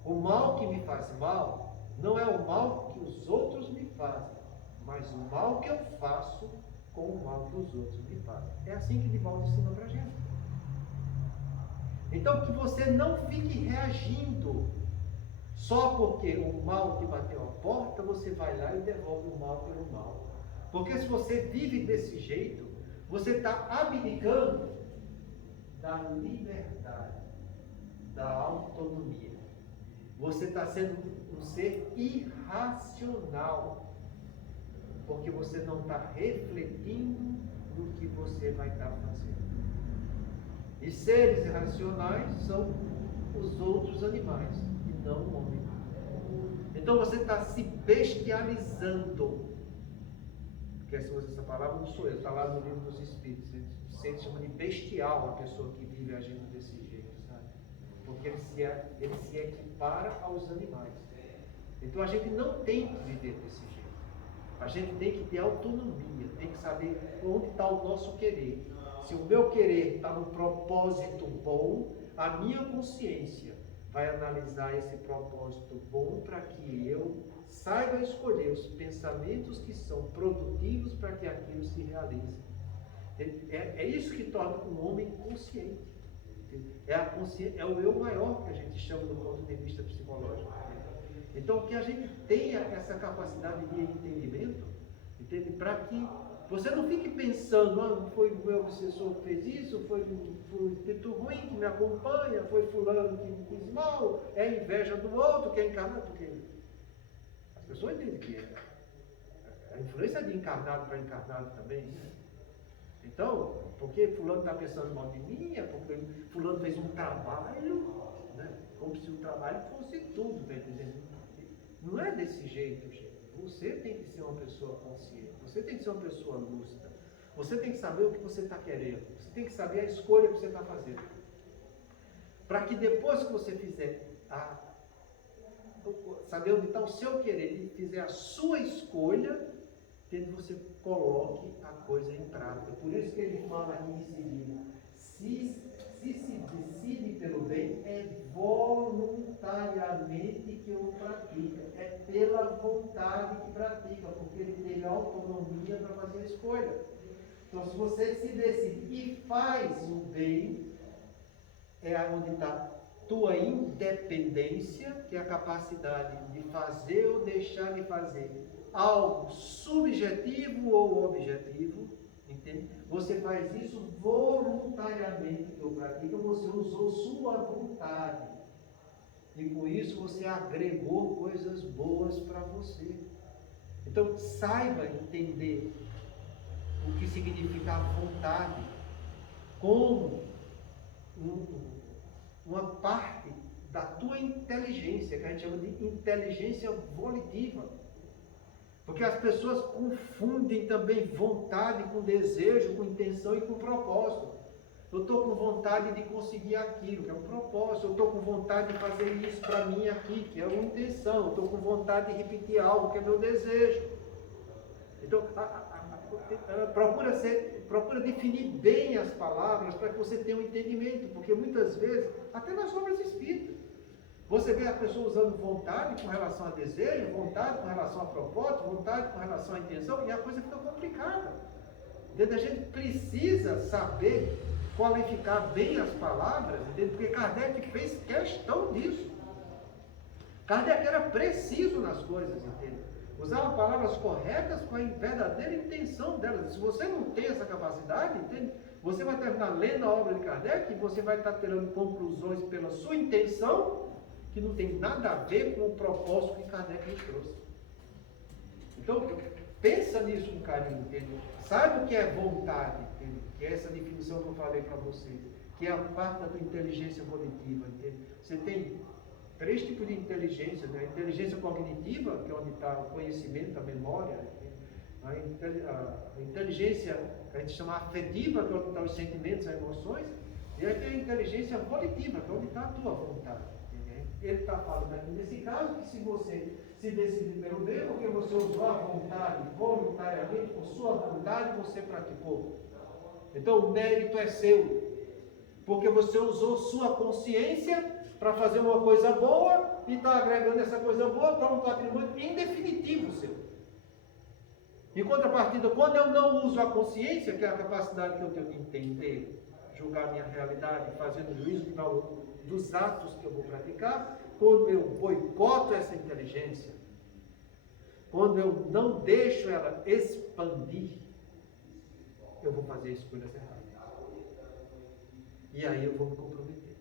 O mal que me faz mal não é o mal que os outros me fazem, mas o mal que eu faço com o mal que os outros me fazem. É assim que Divaldo ensina para a gente. Então, que você não fique reagindo só porque o mal te bateu a porta, você vai lá e devolve o mal pelo mal. Porque se você vive desse jeito, você está abdicando da liberdade, da autonomia. Você está sendo um ser irracional, porque você não está refletindo no que você vai estar fazendo. E seres irracionais são os outros animais, e não o homem. Então você está se bestializando. Porque se essa palavra não sou eu, está lá no livro dos Espíritos. Ele chama de bestial a pessoa que vive agindo desse jeito, sabe? Porque ele se equipara aos animais. Então a gente não tem que viver desse jeito. A gente tem que ter autonomia, tem que saber onde está o nosso querer. Se o meu querer está no propósito bom, a minha consciência vai analisar esse propósito bom para que eu saiba escolher os pensamentos que são produtivos para que aquilo se realize. É isso que torna um homem consciente. É a consciência, é o eu maior que a gente chama do ponto de vista psicológico. Então, que a gente tenha essa capacidade de entendimento, entende? Para que você não fique pensando, foi o meu obsessor que fez isso, foi o espírito ruim que me acompanha, foi fulano que me quis mal, é a inveja do outro, que é encarnado, porque as pessoas entendem que a influência de encarnado para encarnado também, né? Então, porque fulano está pensando mal de mim, é porque fulano fez um trabalho, né? Como se o trabalho fosse tudo, tá entendendo? Não é desse jeito, gente. Você tem que ser uma pessoa consciente, você tem que ser uma pessoa lúcida, você tem que saber o que você está querendo, você tem que saber a escolha que você está fazendo. Para que depois que você fizer saber onde está o seu querer e fizer a sua escolha, que você coloque a coisa em prática. Por isso que ele fala aqui em seguida, se decide pelo bem, é voluntariamente que o pratica, é pela vontade que pratica, porque ele teve autonomia para fazer a escolha. Então, se você se decide e faz o bem, é onde está tua independência, que é a capacidade de fazer ou deixar de fazer algo subjetivo ou objetivo, entende? Você faz isso voluntariamente que eu pratico, você usou sua vontade. E com isso você agregou coisas boas para você. Então saiba entender o que significa a vontade como uma parte da tua inteligência, que a gente chama de inteligência volitiva. Porque as pessoas confundem também vontade com desejo, com intenção e com propósito. Eu estou com vontade de conseguir aquilo, que é um propósito. Eu estou com vontade de fazer isso para mim aqui, que é uma intenção. Eu estou com vontade de repetir algo, que é meu desejo. Então, procura definir bem as palavras para que você tenha um entendimento. Porque muitas vezes, até nas obras espíritas, você vê a pessoa usando vontade com relação a desejo, vontade com relação a propósito, vontade com relação à intenção, e a coisa fica complicada. Entende? A gente precisa saber qualificar bem as palavras, entende? Porque Kardec fez questão disso. Kardec era preciso nas coisas, entende? Usava palavras corretas com a verdadeira intenção delas. Se você não tem essa capacidade, entende? Você vai terminar lendo a obra de Kardec e você vai estar tirando conclusões pela sua intenção, que não tem nada a ver com o propósito que Kardec nos trouxe. Então, pensa nisso com carinho, entende? Saiba o que é vontade, entende? Que é essa definição que eu falei para vocês, que é a parte da tua inteligência volitiva, entende? Você tem 3 tipos de inteligência, né? A inteligência cognitiva, que é onde está o conhecimento, a memória, a inteligência que a gente chama afetiva, que é onde estão os sentimentos, as emoções, e aí tem a inteligência volitiva, que é onde está a tua vontade. Ele está falando aqui nesse caso que se você se decidir pelo bem, porque você usou a vontade voluntariamente, por sua vontade você praticou. Então o mérito é seu, porque você usou sua consciência para fazer uma coisa boa e está agregando essa coisa boa para um patrimônio em definitivo seu. Em contrapartida, quando eu não uso a consciência, que é a capacidade que eu tenho de entender, julgar minha realidade, fazendo juízo de valor dos atos que eu vou praticar, quando eu boicoto essa inteligência, quando eu não deixo ela expandir, eu vou fazer escolhas erradas. E aí eu vou me comprometer.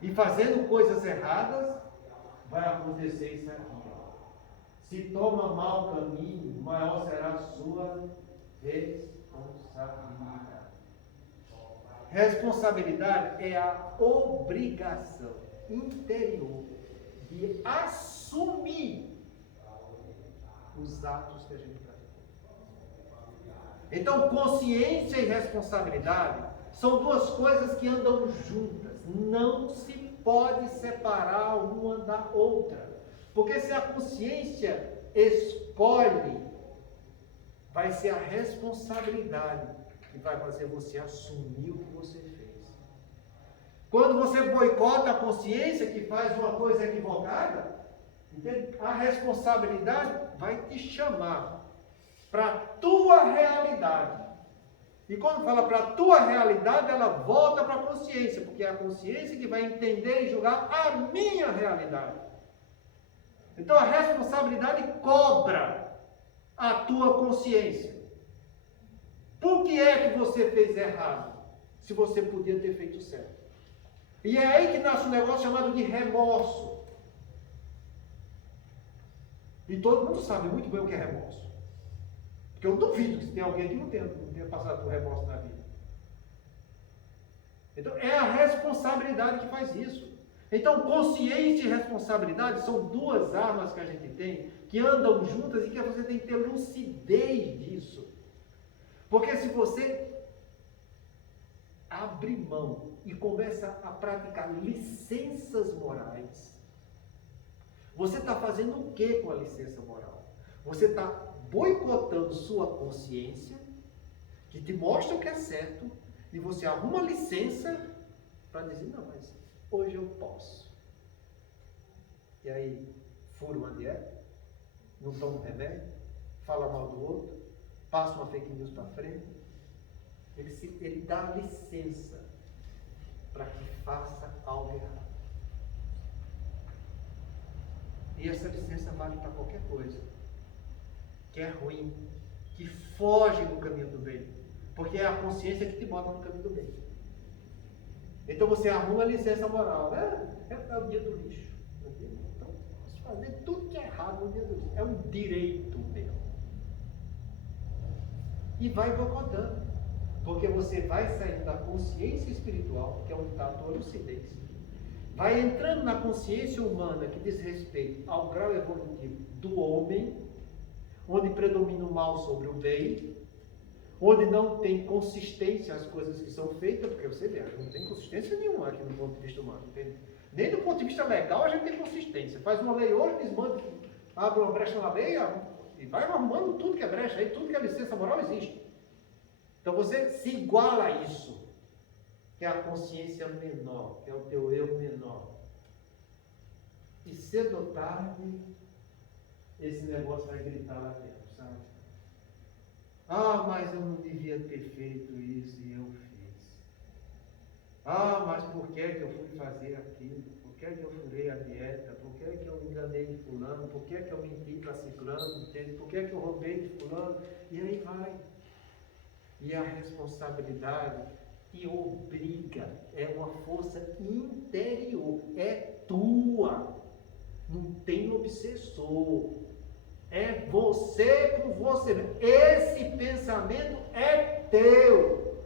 E fazendo coisas erradas, vai acontecer isso aqui. Se toma mau caminho, maior será a sua responsabilidade. Responsabilidade é a obrigação interior de assumir os atos que a gente pratica. Então, consciência e responsabilidade são duas coisas que andam juntas. Não se pode separar uma da outra. Porque se a consciência escolhe, vai ser a responsabilidade que vai fazer você assumir o que você fez. Quando você boicota a consciência, que faz uma coisa equivocada, entende? A responsabilidade vai te chamar para a tua realidade. E quando fala para a tua realidade, ela volta para a consciência, porque é a consciência que vai entender e julgar a minha realidade. Então a responsabilidade cobra a tua consciência. Por que é que você fez errado, se você podia ter feito certo? E é aí que nasce um negócio chamado de remorso. E todo mundo sabe muito bem o que é remorso. Porque eu duvido que tem alguém que não tenha passado por remorso na vida. Então, é a responsabilidade que faz isso. Então, consciência e responsabilidade são duas armas que a gente tem, que andam juntas e que você tem que ter lucidez disso. Porque se você abre mão e começa a praticar licenças morais, você está fazendo o que com a licença moral? Você está boicotando sua consciência, que te mostra o que é certo, e você arruma licença para dizer, não, mas hoje eu posso. E aí, fura uma dieta, não toma um remédio, fala mal do outro, passa uma fake news para frente. Ele dá licença para que faça algo errado. E essa licença vale para qualquer coisa que é ruim, que foge do caminho do bem. Porque é a consciência que te bota no caminho do bem. Então você arruma a licença moral, né? É o dia do lixo. Então, posso fazer tudo que é errado no dia do lixo. É um direito meu. E vai boicotando. Porque você vai saindo da consciência espiritual, que é onde está a tua lucidez, vai entrando na consciência humana que diz respeito ao grau evolutivo do homem, onde predomina o mal sobre o bem, onde não tem consistência as coisas que são feitas, porque você vê, não tem consistência nenhuma aqui no ponto de vista humano. Entende? Nem do ponto de vista legal a gente tem consistência. Faz uma lei hoje, desmanda, abre uma brecha na lei e vai arrumando tudo que é brecha, aí tudo que é licença moral existe. Então você se iguala a isso, que é a consciência menor, que é o teu eu menor. E cedo ou tarde, esse negócio vai gritar lá dentro, sabe? Ah, mas eu não devia ter feito isso e eu fiz. Ah, mas por que eu fui fazer aquilo? Por que eu furei a dieta? Por que eu enganei de fulano? Por que eu menti para ciclano? Por que eu roubei de fulano? E aí vai. E a responsabilidade te obriga, é uma força interior, é tua, não tem obsessor, é você com você mesmo. Esse pensamento é teu.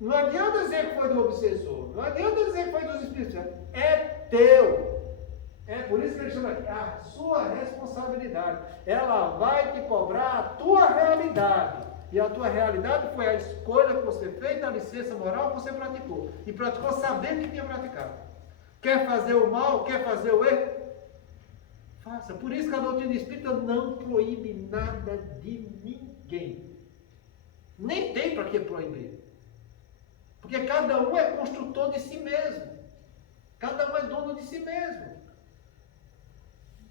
Não adianta dizer que foi do obsessor, não adianta dizer que foi dos espíritos, é teu. É por isso que ele chama aqui, a sua responsabilidade, ela vai te cobrar a tua realidade. E a tua realidade foi a escolha que você fez, a licença moral que você praticou. E praticou sabendo que tinha praticado. Quer fazer o mal, quer fazer o erro? Faça. Por isso que a doutrina espírita não proíbe nada de ninguém. Nem tem para que proibir. Porque cada um é construtor de si mesmo. Cada um é dono de si mesmo.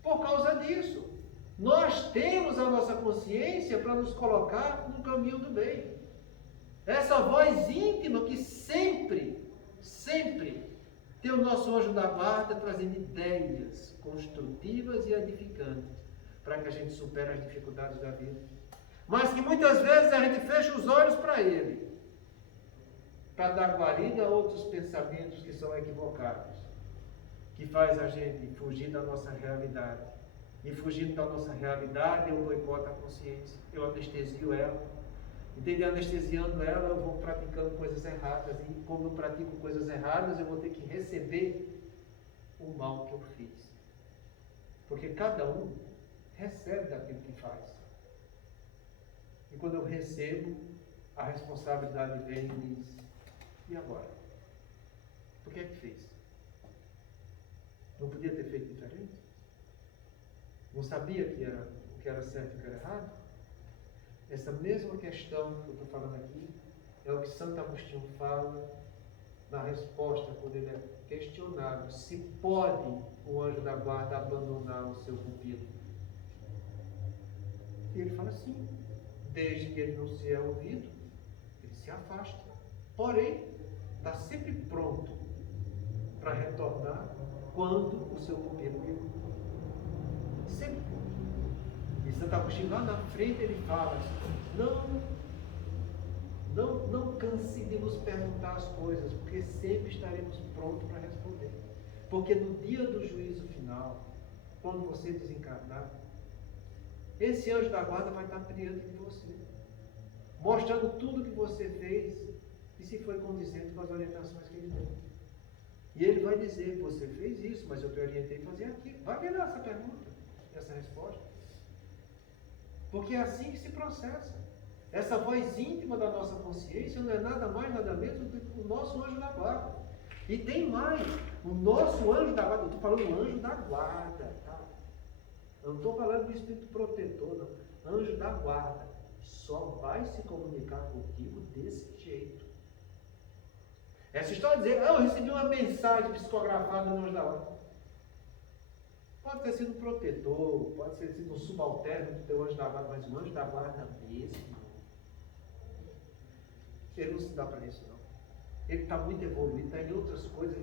Por causa disso. Nós temos a nossa consciência para nos colocar no caminho do bem. Essa voz íntima que sempre tem o nosso anjo da guarda trazendo ideias construtivas e edificantes para que a gente supere as dificuldades da vida. Mas que muitas vezes a gente fecha os olhos para ele, para dar guarida a outros pensamentos que são equivocados, que faz a gente fugir da nossa realidade. E fugindo da nossa realidade, eu boicoto a consciência, eu anestesio ela. Entende? Anestesiando ela, eu vou praticando coisas erradas. E como eu pratico coisas erradas, eu vou ter que receber o mal que eu fiz. Porque cada um recebe daquilo que faz. E quando eu recebo, a responsabilidade vem e diz, e agora? Por que é que fez? Não podia ter feito diferente? Não sabia o que era certo e o que era errado? Essa mesma questão que eu estou falando aqui é o que Santo Agostinho fala na resposta quando ele é questionado se pode o anjo da guarda abandonar o seu pupilo. E ele fala sim, desde que ele não seja ouvido se afasta. Porém, está sempre pronto para retornar quando o seu pupilo pediu. Sempre pronto. E Santo Agostinho lá na frente ele fala, não canse de nos perguntar as coisas, porque sempre estaremos prontos para responder. Porque no dia do juízo final, quando você desencarnar, esse anjo da guarda vai estar diante de você, mostrando tudo que você fez e se foi condizente com as orientações que ele deu. E ele vai dizer, você fez isso, mas eu te orientei a fazer aquilo. Vai ver lá essa pergunta, essa resposta. Porque é assim que se processa. Essa voz íntima da nossa consciência não é nada mais, nada menos do que o nosso anjo da guarda. E tem mais, o nosso anjo da guarda, eu estou falando do anjo da guarda, tá? Eu não estou falando do espírito protetor, não. Anjo da guarda só vai se comunicar contigo desse jeito. Essa história de dizer, eu recebi uma mensagem psicografada no anjo da guarda. Pode ter sido um protetor, pode ter sido um subalterno do teu anjo da guarda, mas o anjo da guarda mesmo, ele não se dá para isso, não. Ele está muito evoluído, está em outras coisas,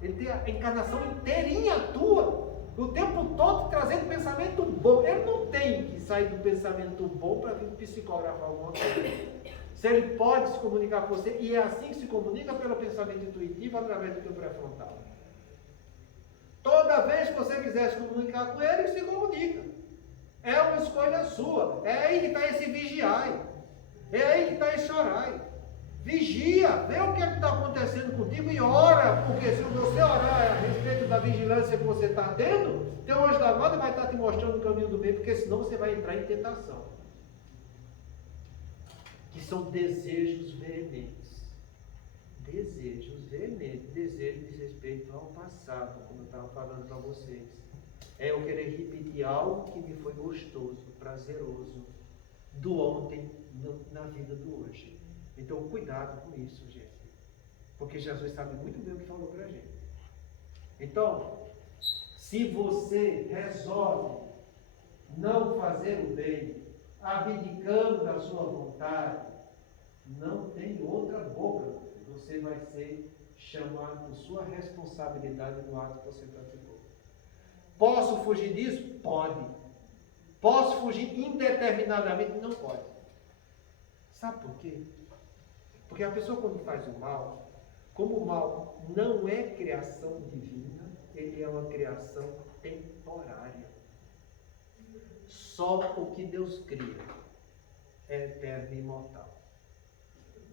ele tem a encarnação inteirinha tua, o tempo todo trazendo pensamento bom. Ele não tem que sair do pensamento bom para vir psicografar alguma coisa. Se ele pode se comunicar com você, e é assim que se comunica pelo pensamento intuitivo através do teu pré-frontal. Toda vez que você quiser se comunicar com ele, se comunica. É uma escolha sua. É aí que está esse vigiai. É aí que está esse orai. Vigia, vê o que está acontecendo contigo e ora, porque se você orar a respeito da vigilância que você está tendo, teu anjo da guarda vai estar te mostrando o caminho do bem, porque senão você vai entrar em tentação. Que são desejos veementes. Desejos veementes. Desejos de respeito ao passado, como eu estava falando para vocês. É eu querer repetir algo que me foi gostoso, prazeroso, do ontem na vida do hoje. Então, cuidado com isso, gente. Porque Jesus sabe muito bem o que falou para a gente. Então, se você resolve não fazer o bem, abdicando da sua vontade, não tem outra boca. Você vai ser chamado por sua responsabilidade no ato que você praticou. Posso fugir disso? Pode. Posso fugir indeterminadamente? Não pode. Sabe por quê? Porque a pessoa quando faz o mal, como o mal não é criação divina, ele é uma criação temporária. Só o que Deus cria é eterno e imortal.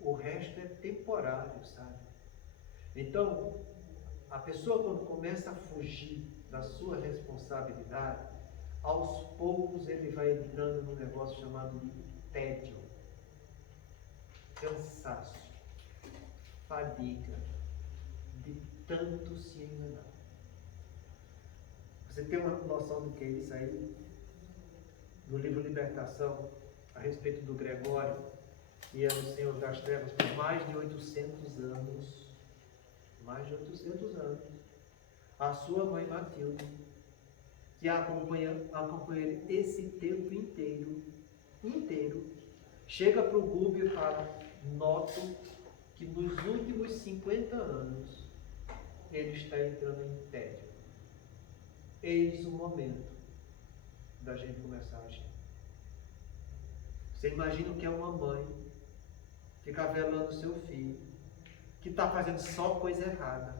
O resto é temporário, sabe? Então, a pessoa quando começa a fugir da sua responsabilidade, aos poucos ele vai entrando num negócio chamado de tédio, cansaço, fadiga, de tanto se enganar. Você tem uma noção do que é isso aí? No livro Libertação, a respeito do Gregório, que era o Senhor das Trevas por mais de 800 anos. Mais de 800 anos. A sua mãe Matilde, que acompanha ele esse tempo inteiro, chega para o Gúbio e fala, noto que nos últimos 50 anos ele está entrando em tédio. Eis o momento da gente começar a agir. Você imagina o que é uma mãe ficar velando seu filho, que está fazendo só coisa errada,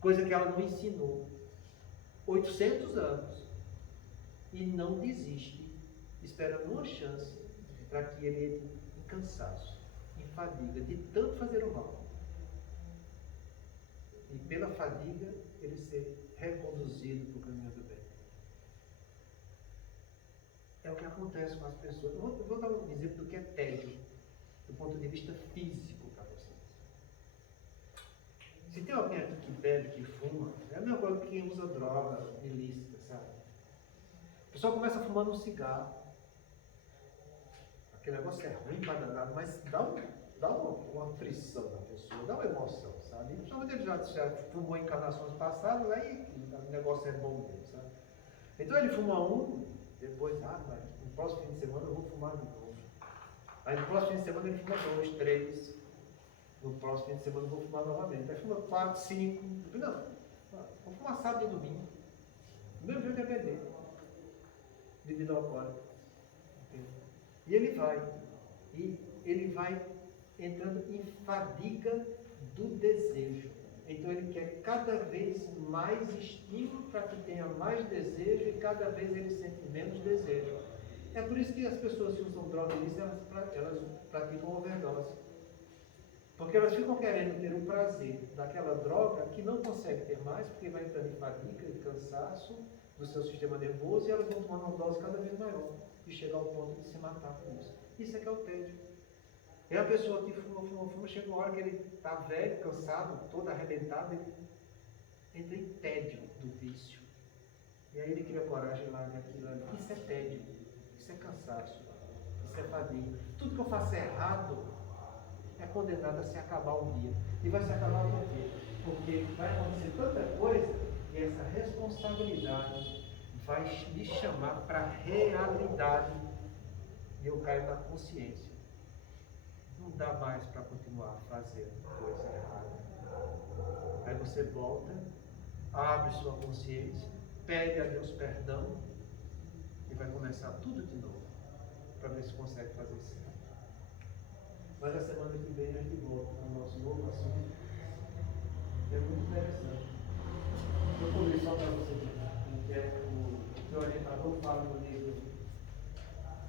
coisa que ela não ensinou, 800 anos, e não desiste, esperando uma chance para que ele entre em cansaço, em fadiga, de tanto fazer o mal. E pela fadiga, ele ser reconduzido para o caminho do bem. É o que acontece com as pessoas. Eu vou dar um exemplo do que é tédio, do ponto de vista físico para vocês. Se tem alguém aqui que bebe, que fuma, é a mesma coisa que quem usa droga ilícita, sabe? O pessoal começa fumando um cigarro. Aquele negócio é ruim para danado, mas dá uma frição na pessoa, dá uma emoção, sabe? Principalmente ele já fumou encarnações passadas, aí o negócio é bom dele, sabe? Então ele fuma um, Depois, mas no próximo fim de semana eu vou fumar de novo. Aí no próximo fim de semana ele fuma 2, 3. No próximo fim de semana eu vou fumar novamente. Aí fuma 4, 5. Não, vou fumar sábado e domingo. Do mesmo jeito é beber. Bebida alcoólica. E ele vai entrando em fadiga do desejo. Então ele quer cada vez mais estímulo para que tenha mais desejo e cada vez ele sente menos desejo. É por isso que as pessoas que usam droga nisso, elas praticam overdose. Porque elas ficam querendo ter o prazer daquela droga que não consegue ter mais, porque vai entrando em fadiga e cansaço do seu sistema nervoso e elas vão tomando uma dose cada vez maior e chegar ao ponto de se matar com isso. Isso é que é o tédio. É a pessoa que fuma, chega uma hora que ele está velho, cansado, todo arrebentado, ele entra em tédio do vício. E aí ele cria coragem e larga aquilo ali. Isso é tédio, isso é cansaço, isso é fadiga. Tudo que eu faço errado é condenado a se acabar um dia. E vai se acabar por quê? Porque vai acontecer tanta coisa e essa responsabilidade vai me chamar para a realidade e eu caio na consciência. Não dá mais para continuar fazendo coisa errada. Aí você volta, abre sua consciência, pede a Deus perdão e vai começar tudo de novo para ver se consegue fazer certo. Mas a semana que vem a gente volta com o nosso novo assunto. É muito interessante. Eu vou ler só para você ver o que o orientador fala no livro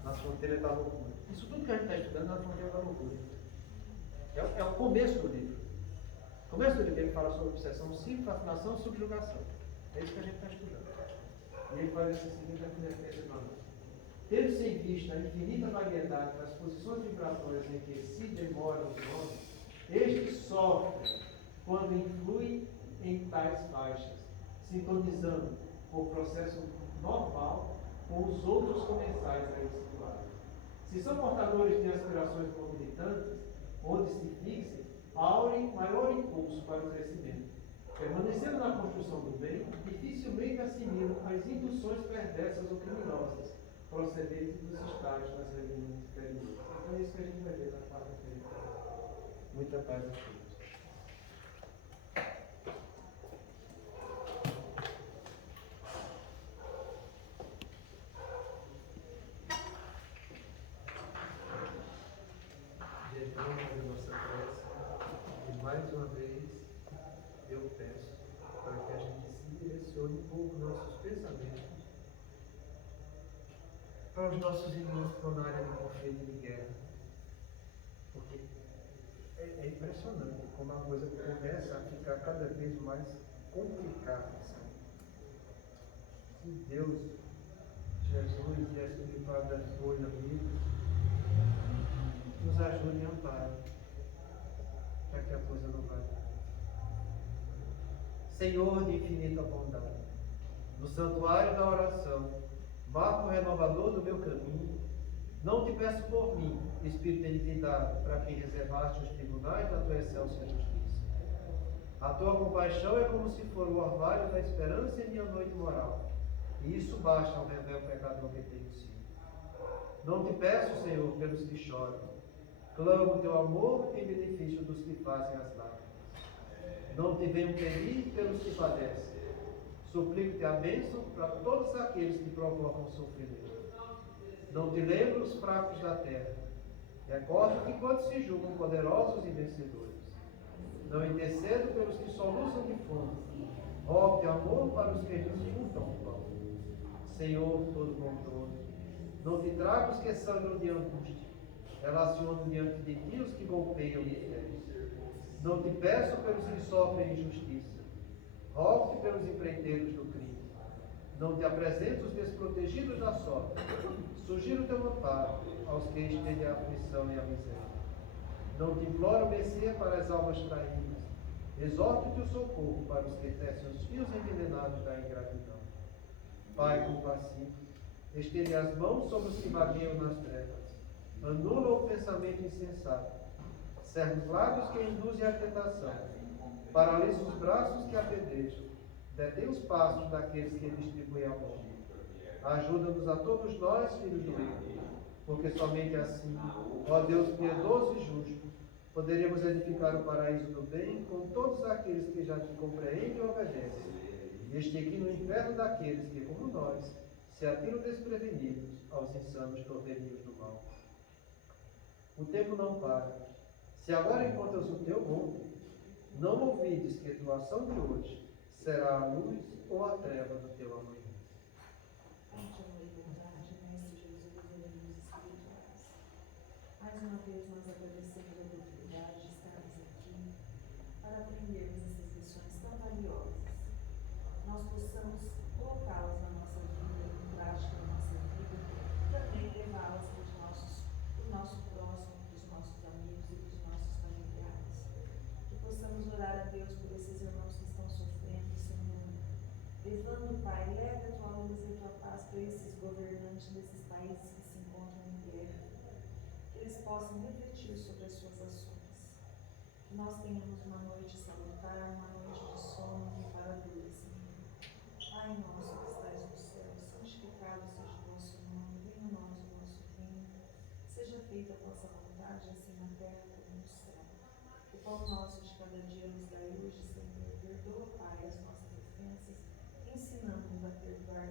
Na Fronteira da Loucura. Isso tudo que a gente está estudando é Na Fronteira da Loucura. É o começo do livro. O começo do livro ele fala sobre obsessão simples, fascinação e subjugação. É isso que a gente está estudando. E ele faz esse seguinte afirmação. Tendo-se em vista a infinita variedade das posições vibratórias em que se demoram os homens, estes sofrem quando influem em tais faixas, sintonizando por processo normal com os outros comensais a eles situados. Se são portadores de aspirações mobilitantes, onde se fixem, aurem maior impulso para o crescimento. Permanecendo na construção do bem, dificilmente assimilam as induções perversas ou criminosas, procedentes dos estágios das reuniões inferiores. Então é isso que a gente vai ver na quarta-feira. Muita paz a todos. Gente, vamos fazer nossa prece. E mais uma vez eu peço para que a gente se direcione um pouco nossos pensamentos para os nossos irmãos que estão na área de conflito e de guerra. Porque é impressionante como a coisa começa a ficar cada vez mais complicada. Sabe? Se Deus, Jesus e a Espiritual das Folhas, amigos, nos ajude e ampare para que a coisa não vá. Senhor de infinita bondade, no santuário da oração, marco renovador do meu caminho, não te peço por mim, Espírito de divindade, para quem reservaste os tribunais da tua excelsa justiça. A tua compaixão é como se for o orvalho da esperança em minha noite moral, e isso basta ao rebelde pecador que tenho sido. Não te peço, Senhor, pelos que choram, clamo o teu amor em benefício dos que fazem as lágrimas. Não te venho pedir pelos que padecem, suplico-te a bênção para todos aqueles que provocam sofrimento. Não te lembro os fracos da terra. Recordo que quando se julgam poderosos e vencedores. Não intercedo pelos que soluçam de fome. Rogo-te amor para os que disfrutam o pão. Senhor todo-bondoso, não te trago os que sangram de angústia. Relaciono diante de ti os que golpeiam mistérios. Não te peço pelos que sofrem injustiça. Rogo-te pelos empreiteiros do crime. Não te apresento os desprotegidos da sorte. Sugiro teu amparo aos que estendem a aflição e a miséria. Não te imploro mercê para as almas traídas. Exorto-te o socorro para os que tecem os fios envenenados da ingratidão. Pai compassivo, estende as mãos sobre os que vagueiam nas trevas. Anula o pensamento insensato. Serve os lábios que induzem à tentação. Paralisa os braços que apedrejam. Detém os passos daqueles que distribuem amor. Ajuda-nos a todos nós, filhos do Rei, porque somente assim, ó Deus piedoso e justo, poderemos edificar o paraíso do bem com todos aqueles que já te compreendem e obedecem, e extinguir no inferno daqueles que, como nós, se atiram desprevenidos aos insanos torvelinhos do mal. O tempo não para. Se agora encontras o teu monte, não ouvides que a tua ação de hoje será a luz ou a treva do teu amanhã. Arte, amor e bondade, Mestre Jesus e amigos espirituais. Mais uma vez nós agradecemos a oportunidade de estarmos aqui para aprendermos essas lições tão valiosas. Nós possamos colocá-las na nossa vida, em prática na nossa vida, e também levá-las para o nosso próximo, para os nossos amigos e para os nossos familiares. Que possamos orar a Deus por esses irmãos que estão sofrendo, Senhor. Levando, Pai, leve a tua luz e a tua paz para esses governantes desses países que se encontram em guerra. Que eles possam refletir sobre as suas ações. Que nós tenhamos uma noite salutar, uma noite de sono reparadora, Senhor. Pai nosso que estás no céu, santificado seja o vosso nome, venha a nós o vosso reino. Seja feita a vossa vontade, assim na terra como no céu. O pão nosso de cada dia nos dai hoje, Senhor. Perdoa, Pai, as nossas ofensas, ensinando-nos a perdoar